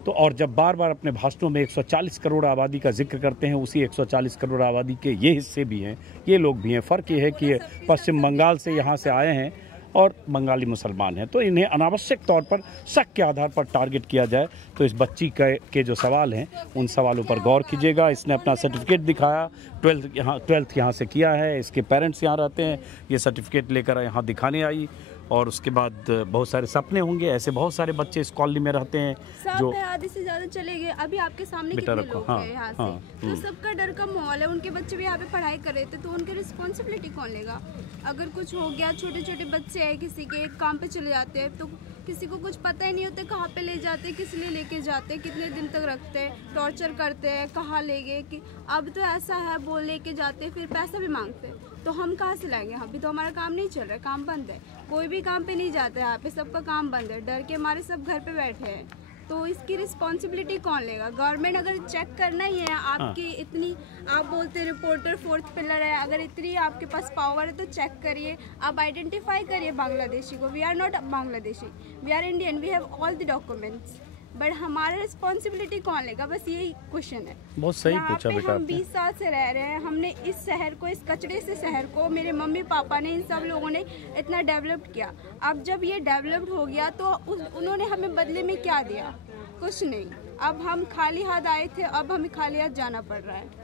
तो और जब बार बार अपने भाषणों में 140 करोड़ आबादी का जिक्र करते हैं, उसी 140 करोड़ आबादी के ये हिस्से भी हैं, ये लोग भी हैं। फ़र्क ये है कि ये पश्चिम बंगाल से यहाँ से आए हैं और बंगाली मुसलमान हैं, तो इन्हें अनावश्यक तौर पर शक के आधार पर टारगेट किया जाए। तो इस बच्ची के जो सवाल हैं, उन सवालों पर गौर कीजिएगा। इसने अपना सर्टिफिकेट दिखाया, 12th यहाँ से किया है, इसके पेरेंट्स यहाँ रहते हैं, ये सर्टिफिकेट लेकर यहाँ दिखाने आई। और उसके बाद बहुत सारे सपने होंगे, ऐसे बहुत सारे बच्चे इस कॉलोनी में रहते हैं जो आधे से ज़्यादा चले गए। अभी आपके सामने कितने लोग हैं यहाँ से, तो सबका डर का माहौल है। उनके बच्चे भी यहाँ पे पढ़ाई कर रहे थे, तो उनकी रिस्पॉन्सिबिलिटी कौन लेगा? अगर कुछ हो गया, छोटे छोटे बच्चे हैं, किसी के काम पे चले जाते हैं, तो किसी को कुछ पता ही नहीं होता कहाँ पे ले जाते हैं, किस लिए लेके जाते हैं, कितने दिन तक रखते हैं, टॉर्चर करते हैं, कहाँ ले गए। कि अब तो ऐसा है, बोल लेके जाते हैं, फिर पैसा भी मांगते हैं, तो हम कहाँ से लाएंगे? अभी तो हमारा काम नहीं चल रहा है, काम बंद है, कोई भी काम पे नहीं जाता है यहाँ पे, सबका काम बंद है, डर के हमारे सब घर पे बैठे हैं। तो इसकी रिस्पॉन्सिबिलिटी कौन लेगा? गवर्नमेंट अगर चेक करना ही है आपकी इतनी, आप बोलते हैं रिपोर्टर 4th पिलर है, अगर इतनी आपके पास पावर है तो चेक करिए, आप आइडेंटिफाई करिए बांग्लादेशी को। We are not Bangladeshi, we are Indian, we have all the documents, but हमारा रिस्पॉन्सिबिलिटी कौन लेगा? बस यही क्वेश्चन है। बहुत सही पूछा बेटा। हम 20 साल से रह रहे हैं, हमने इस शहर को, इस कचड़े से शहर को, मेरे मम्मी पापा ने, इन सब लोगों ने इतना डेवलप किया। अब जब ये डेवलप्ड हो गया तो उन्होंने हमें बदले में क्या दिया? कुछ नहीं। अब हम खाली हाथ आए थे, अब हमें खाली हाथ जाना पड़ रहा है।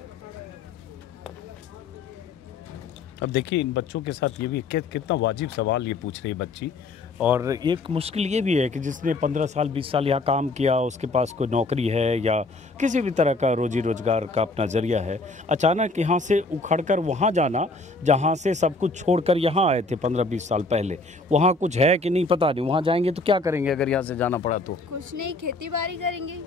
अब देखिए, इन बच्चों के साथ ये भी कितना वाजिब सवाल ये पूछ रही है बच्ची। और एक मुश्किल ये भी है कि जिसने 15 साल 20 साल यहाँ काम किया, उसके पास कोई नौकरी है या किसी भी तरह का रोजी रोजगार का अपना जरिया है, अचानक यहाँ से उखड़कर वहाँ जाना, जहाँ से सब कुछ छोड़कर यहाँ आए थे 15-20 साल पहले, वहाँ कुछ है कि नहीं पता नहीं। वहाँ जाएंगे तो क्या करेंगे अगर यहाँ से जाना पड़ा तो? कुछ नहीं, खेती बाड़ी करेंगे।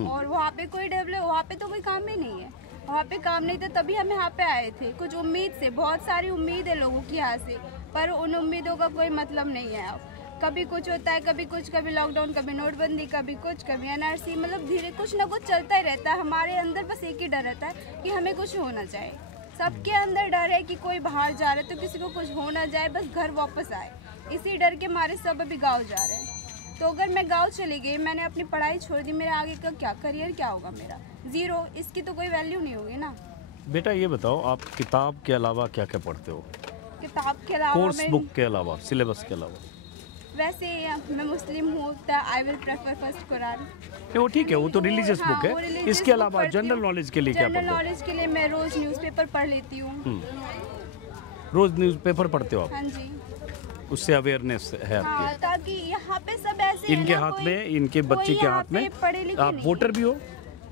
और वहाँ पे कोई डेवलप, वहाँ पे तो कोई काम ही नहीं है, वहाँ पे काम नहीं था, तभी हम यहाँ पे आए थे कुछ उम्मीद से। बहुत सारी उम्मीद है लोगों की यहाँ से, पर उन उम्मीदों का कोई मतलब नहीं है। कभी कुछ होता है, कभी कुछ, कभी लॉकडाउन, कभी नोटबंदी, कभी कुछ, कभी NRC, मतलब धीरे कुछ ना कुछ चलता ही रहता है। हमारे अंदर बस एक ही डर रहता है कि हमें कुछ होना चाहिए। सबके अंदर डर है कि कोई बाहर जा रहा है तो किसी को कुछ हो ना जाए, बस घर वापस आए। इसी डर के मारे सब अभी गाँव जा रहे हैं। तो अगर मैं गाँव चली गई, मैंने अपनी पढ़ाई छोड़ दी, मेरे आगे का क्या करियर क्या होगा? मेरा ज़ीरो, इसकी तो कोई वैल्यू नहीं होगी ना। बेटा ये बताओ, आप किताब के अलावा क्या क्या पढ़ते हो? किताब के अलावा, कोर्स बुक के अलावा, सिलेबस के अलावा? वैसे मैं मुस्लिम हूँ, I will prefer first Quran. वो ठीक है, वो तो रिलीजियस बुक है। इसके अलावा जनरल नॉलेज के लिए क्या पढ़ते हो? जनरल नॉलेज के लिए मैं रोज न्यूज़पेपर पढ़ लेती हूँ। रोज न्यूज़पेपर पढ़ते हो आप? हाँ जी। उससे अवेयरनेस है आपकी? ताकि यहाँ पे सब ऐसे इनके हाथ में, इनके बच्चे के हाथ में, आप वोटर भी हो?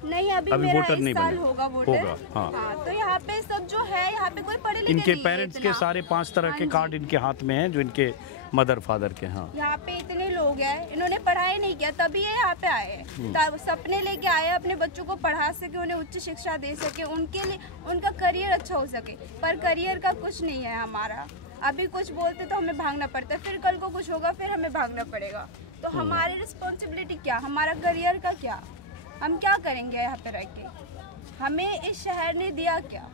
नहीं, अभी मेरा वोटर नहीं बने होगा वोटर। हाँ। तो यहाँ पे सब जो है, यहाँ पे कोई पढ़े लिखे इनके पेरेंट्स के सारे 5 तरह के कार्ड इनके हाथ में हैं, जो इनके मदर फादर के। हाँ, यहाँ पे इतने लोग हैं, इन्होंने पढ़ाई नहीं किया, तभी ये यहाँ पे आए हैं। सपने लेके आए अपने बच्चों को पढ़ा सके, उन्हें उच्च शिक्षा दे सके, उनके लिए उनका करियर अच्छा हो सके। पर करियर का कुछ नहीं है हमारा। अभी कुछ बोलते तो हमें भागना पड़ता है, फिर कल को कुछ होगा, फिर हमें भागना पड़ेगा। तो हमारी रिस्पॉन्सिबिलिटी क्या? हमारा करियर का क्या? हम क्या करेंगे यहाँ पे रह के? हमें इस शहर ने दिया क्या?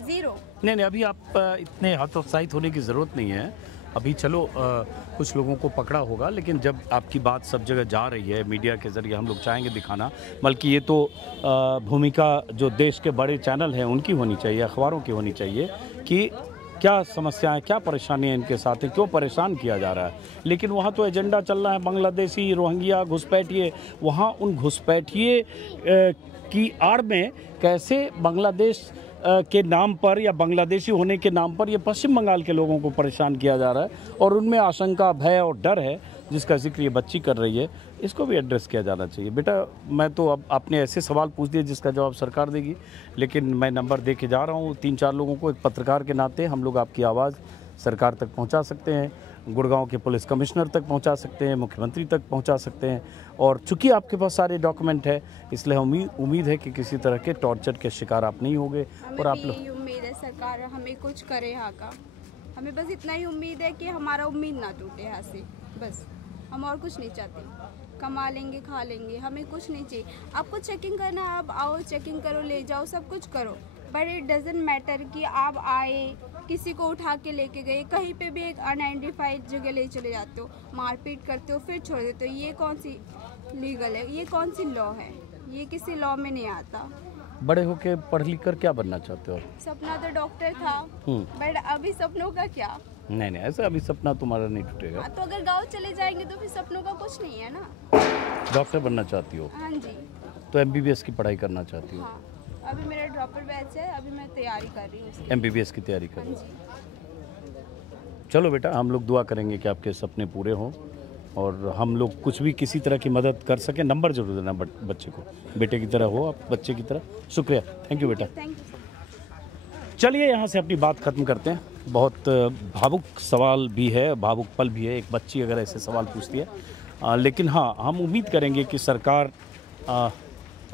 ज़ीरो। नहीं, अभी आप इतने हतोत्साहित होने की ज़रूरत नहीं है। अभी चलो कुछ लोगों को पकड़ा होगा, लेकिन जब आपकी बात सब जगह जा रही है, मीडिया के ज़रिए हम लोग चाहेंगे दिखाना, बल्कि ये तो भूमिका जो देश के बड़े चैनल हैं उनकी होनी चाहिए, अखबारों की होनी चाहिए कि क्या समस्याएं, क्या परेशानियां इनके साथ हैं, क्यों परेशान किया जा रहा है। लेकिन वहाँ तो एजेंडा चल रहा है बांग्लादेशी, रोहिंग्या, घुसपैठिए। वहाँ उन घुसपैठिए की आड़ में कैसे बांग्लादेश के नाम पर या बांग्लादेशी होने के नाम पर ये पश्चिम बंगाल के लोगों को परेशान किया जा रहा है, और उनमें आशंका, भय और डर है जिसका जिक्र ये बच्ची कर रही है। इसको भी एड्रेस किया जाना चाहिए। बेटा, मैं तो अब आपने ऐसे सवाल पूछ दिए जिसका जवाब सरकार देगी, लेकिन मैं नंबर दे के जा रहा हूँ 3-4 लोगों को। एक पत्रकार के नाते हम लोग आपकी आवाज़ सरकार तक पहुंचा सकते हैं, गुड़गांव के पुलिस कमिश्नर तक पहुंचा सकते हैं, मुख्यमंत्री तक पहुंचा सकते हैं। और चूंकि आपके पास सारे डॉक्यूमेंट है, इसलिए उम्मीद है कि किसी तरह के टॉर्चर के शिकार आप नहीं होंगे। और आप लोग उम्मीद है सरकार हमें कुछ करे यहाँ का, हमें बस इतना ही उम्मीद है कि हमारा उम्मीद ना टूटे यहाँ से, बस हम और कुछ नहीं चाहते। कमा लेंगे, खा लेंगे, हमें कुछ नहीं चाहिए। आपको चेकिंग करना है, आप आओ, चेकिंग करो, ले जाओ, सब कुछ करो, बट इट डजेंट मैटर कि आप आए, किसी को उठा के लेके गए, कहीं पे भी एक अनआइडेंटिफाइड जगह ले चले जाते हो, मारपीट करते हो, फिर छोड़ देते हो। ये कौन सी लीगल है? ये कौन सी लॉ है? ये किसी लॉ में नहीं आता। बड़े होके पढ़ लिख कर क्या बनना चाहते हो? सपना तो डॉक्टर था, बट अभी सपनों का क्या? नहीं, ऐसा अभी सपना तुम्हारा नहीं टूटेगा। तो अगर गांव चले जाएंगे तो फिर सपनों का कुछ नहीं है ना। डॉक्टर बनना चाहती हो? हाँ जी। तो MBBS की पढ़ाई करना चाहती हो? हाँ, अभी मेरा ड्रॉपर बैच है, अभी मैं तैयारी कर रही हूँ। MBBS की तैयारी कर रही हो? चलो बेटा, हम लोग दुआ करेंगे कि आपके सपने पूरे हों और हम लोग कुछ भी किसी तरह की मदद कर सकें। नंबर जरूर देना बच्चे को, बेटे की तरह हो आप, बच्चे की तरह। शुक्रिया, थैंक यू बेटा। चलिए यहाँ से अपनी बात ख़त्म करते हैं। बहुत भावुक सवाल भी है, भावुक पल भी है, एक बच्ची अगर ऐसे सवाल पूछती है। लेकिन हाँ, हम उम्मीद करेंगे कि सरकार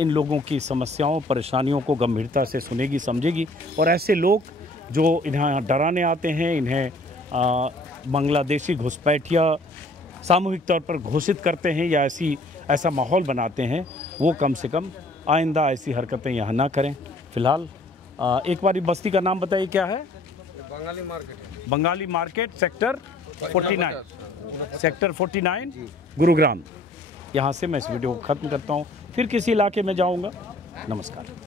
इन लोगों की समस्याओं, परेशानियों को गंभीरता से सुनेगी, समझेगी। और ऐसे लोग जो इन्हें डराने आते हैं, इन्हें बांग्लादेशी घुसपैठिया सामूहिक तौर पर घोषित करते हैं या ऐसा माहौल बनाते हैं, वो कम से कम आइंदा ऐसी हरकतें यहाँ ना करें। फिलहाल एक बार बस्ती का नाम बताइए, क्या है? Bengali market. Bengali market, sector 49 Gurugram. यहाँ से मैं इस वीडियो को ख़त्म करता हूँ, फिर किसी इलाके में जाऊँगा। नमस्कार।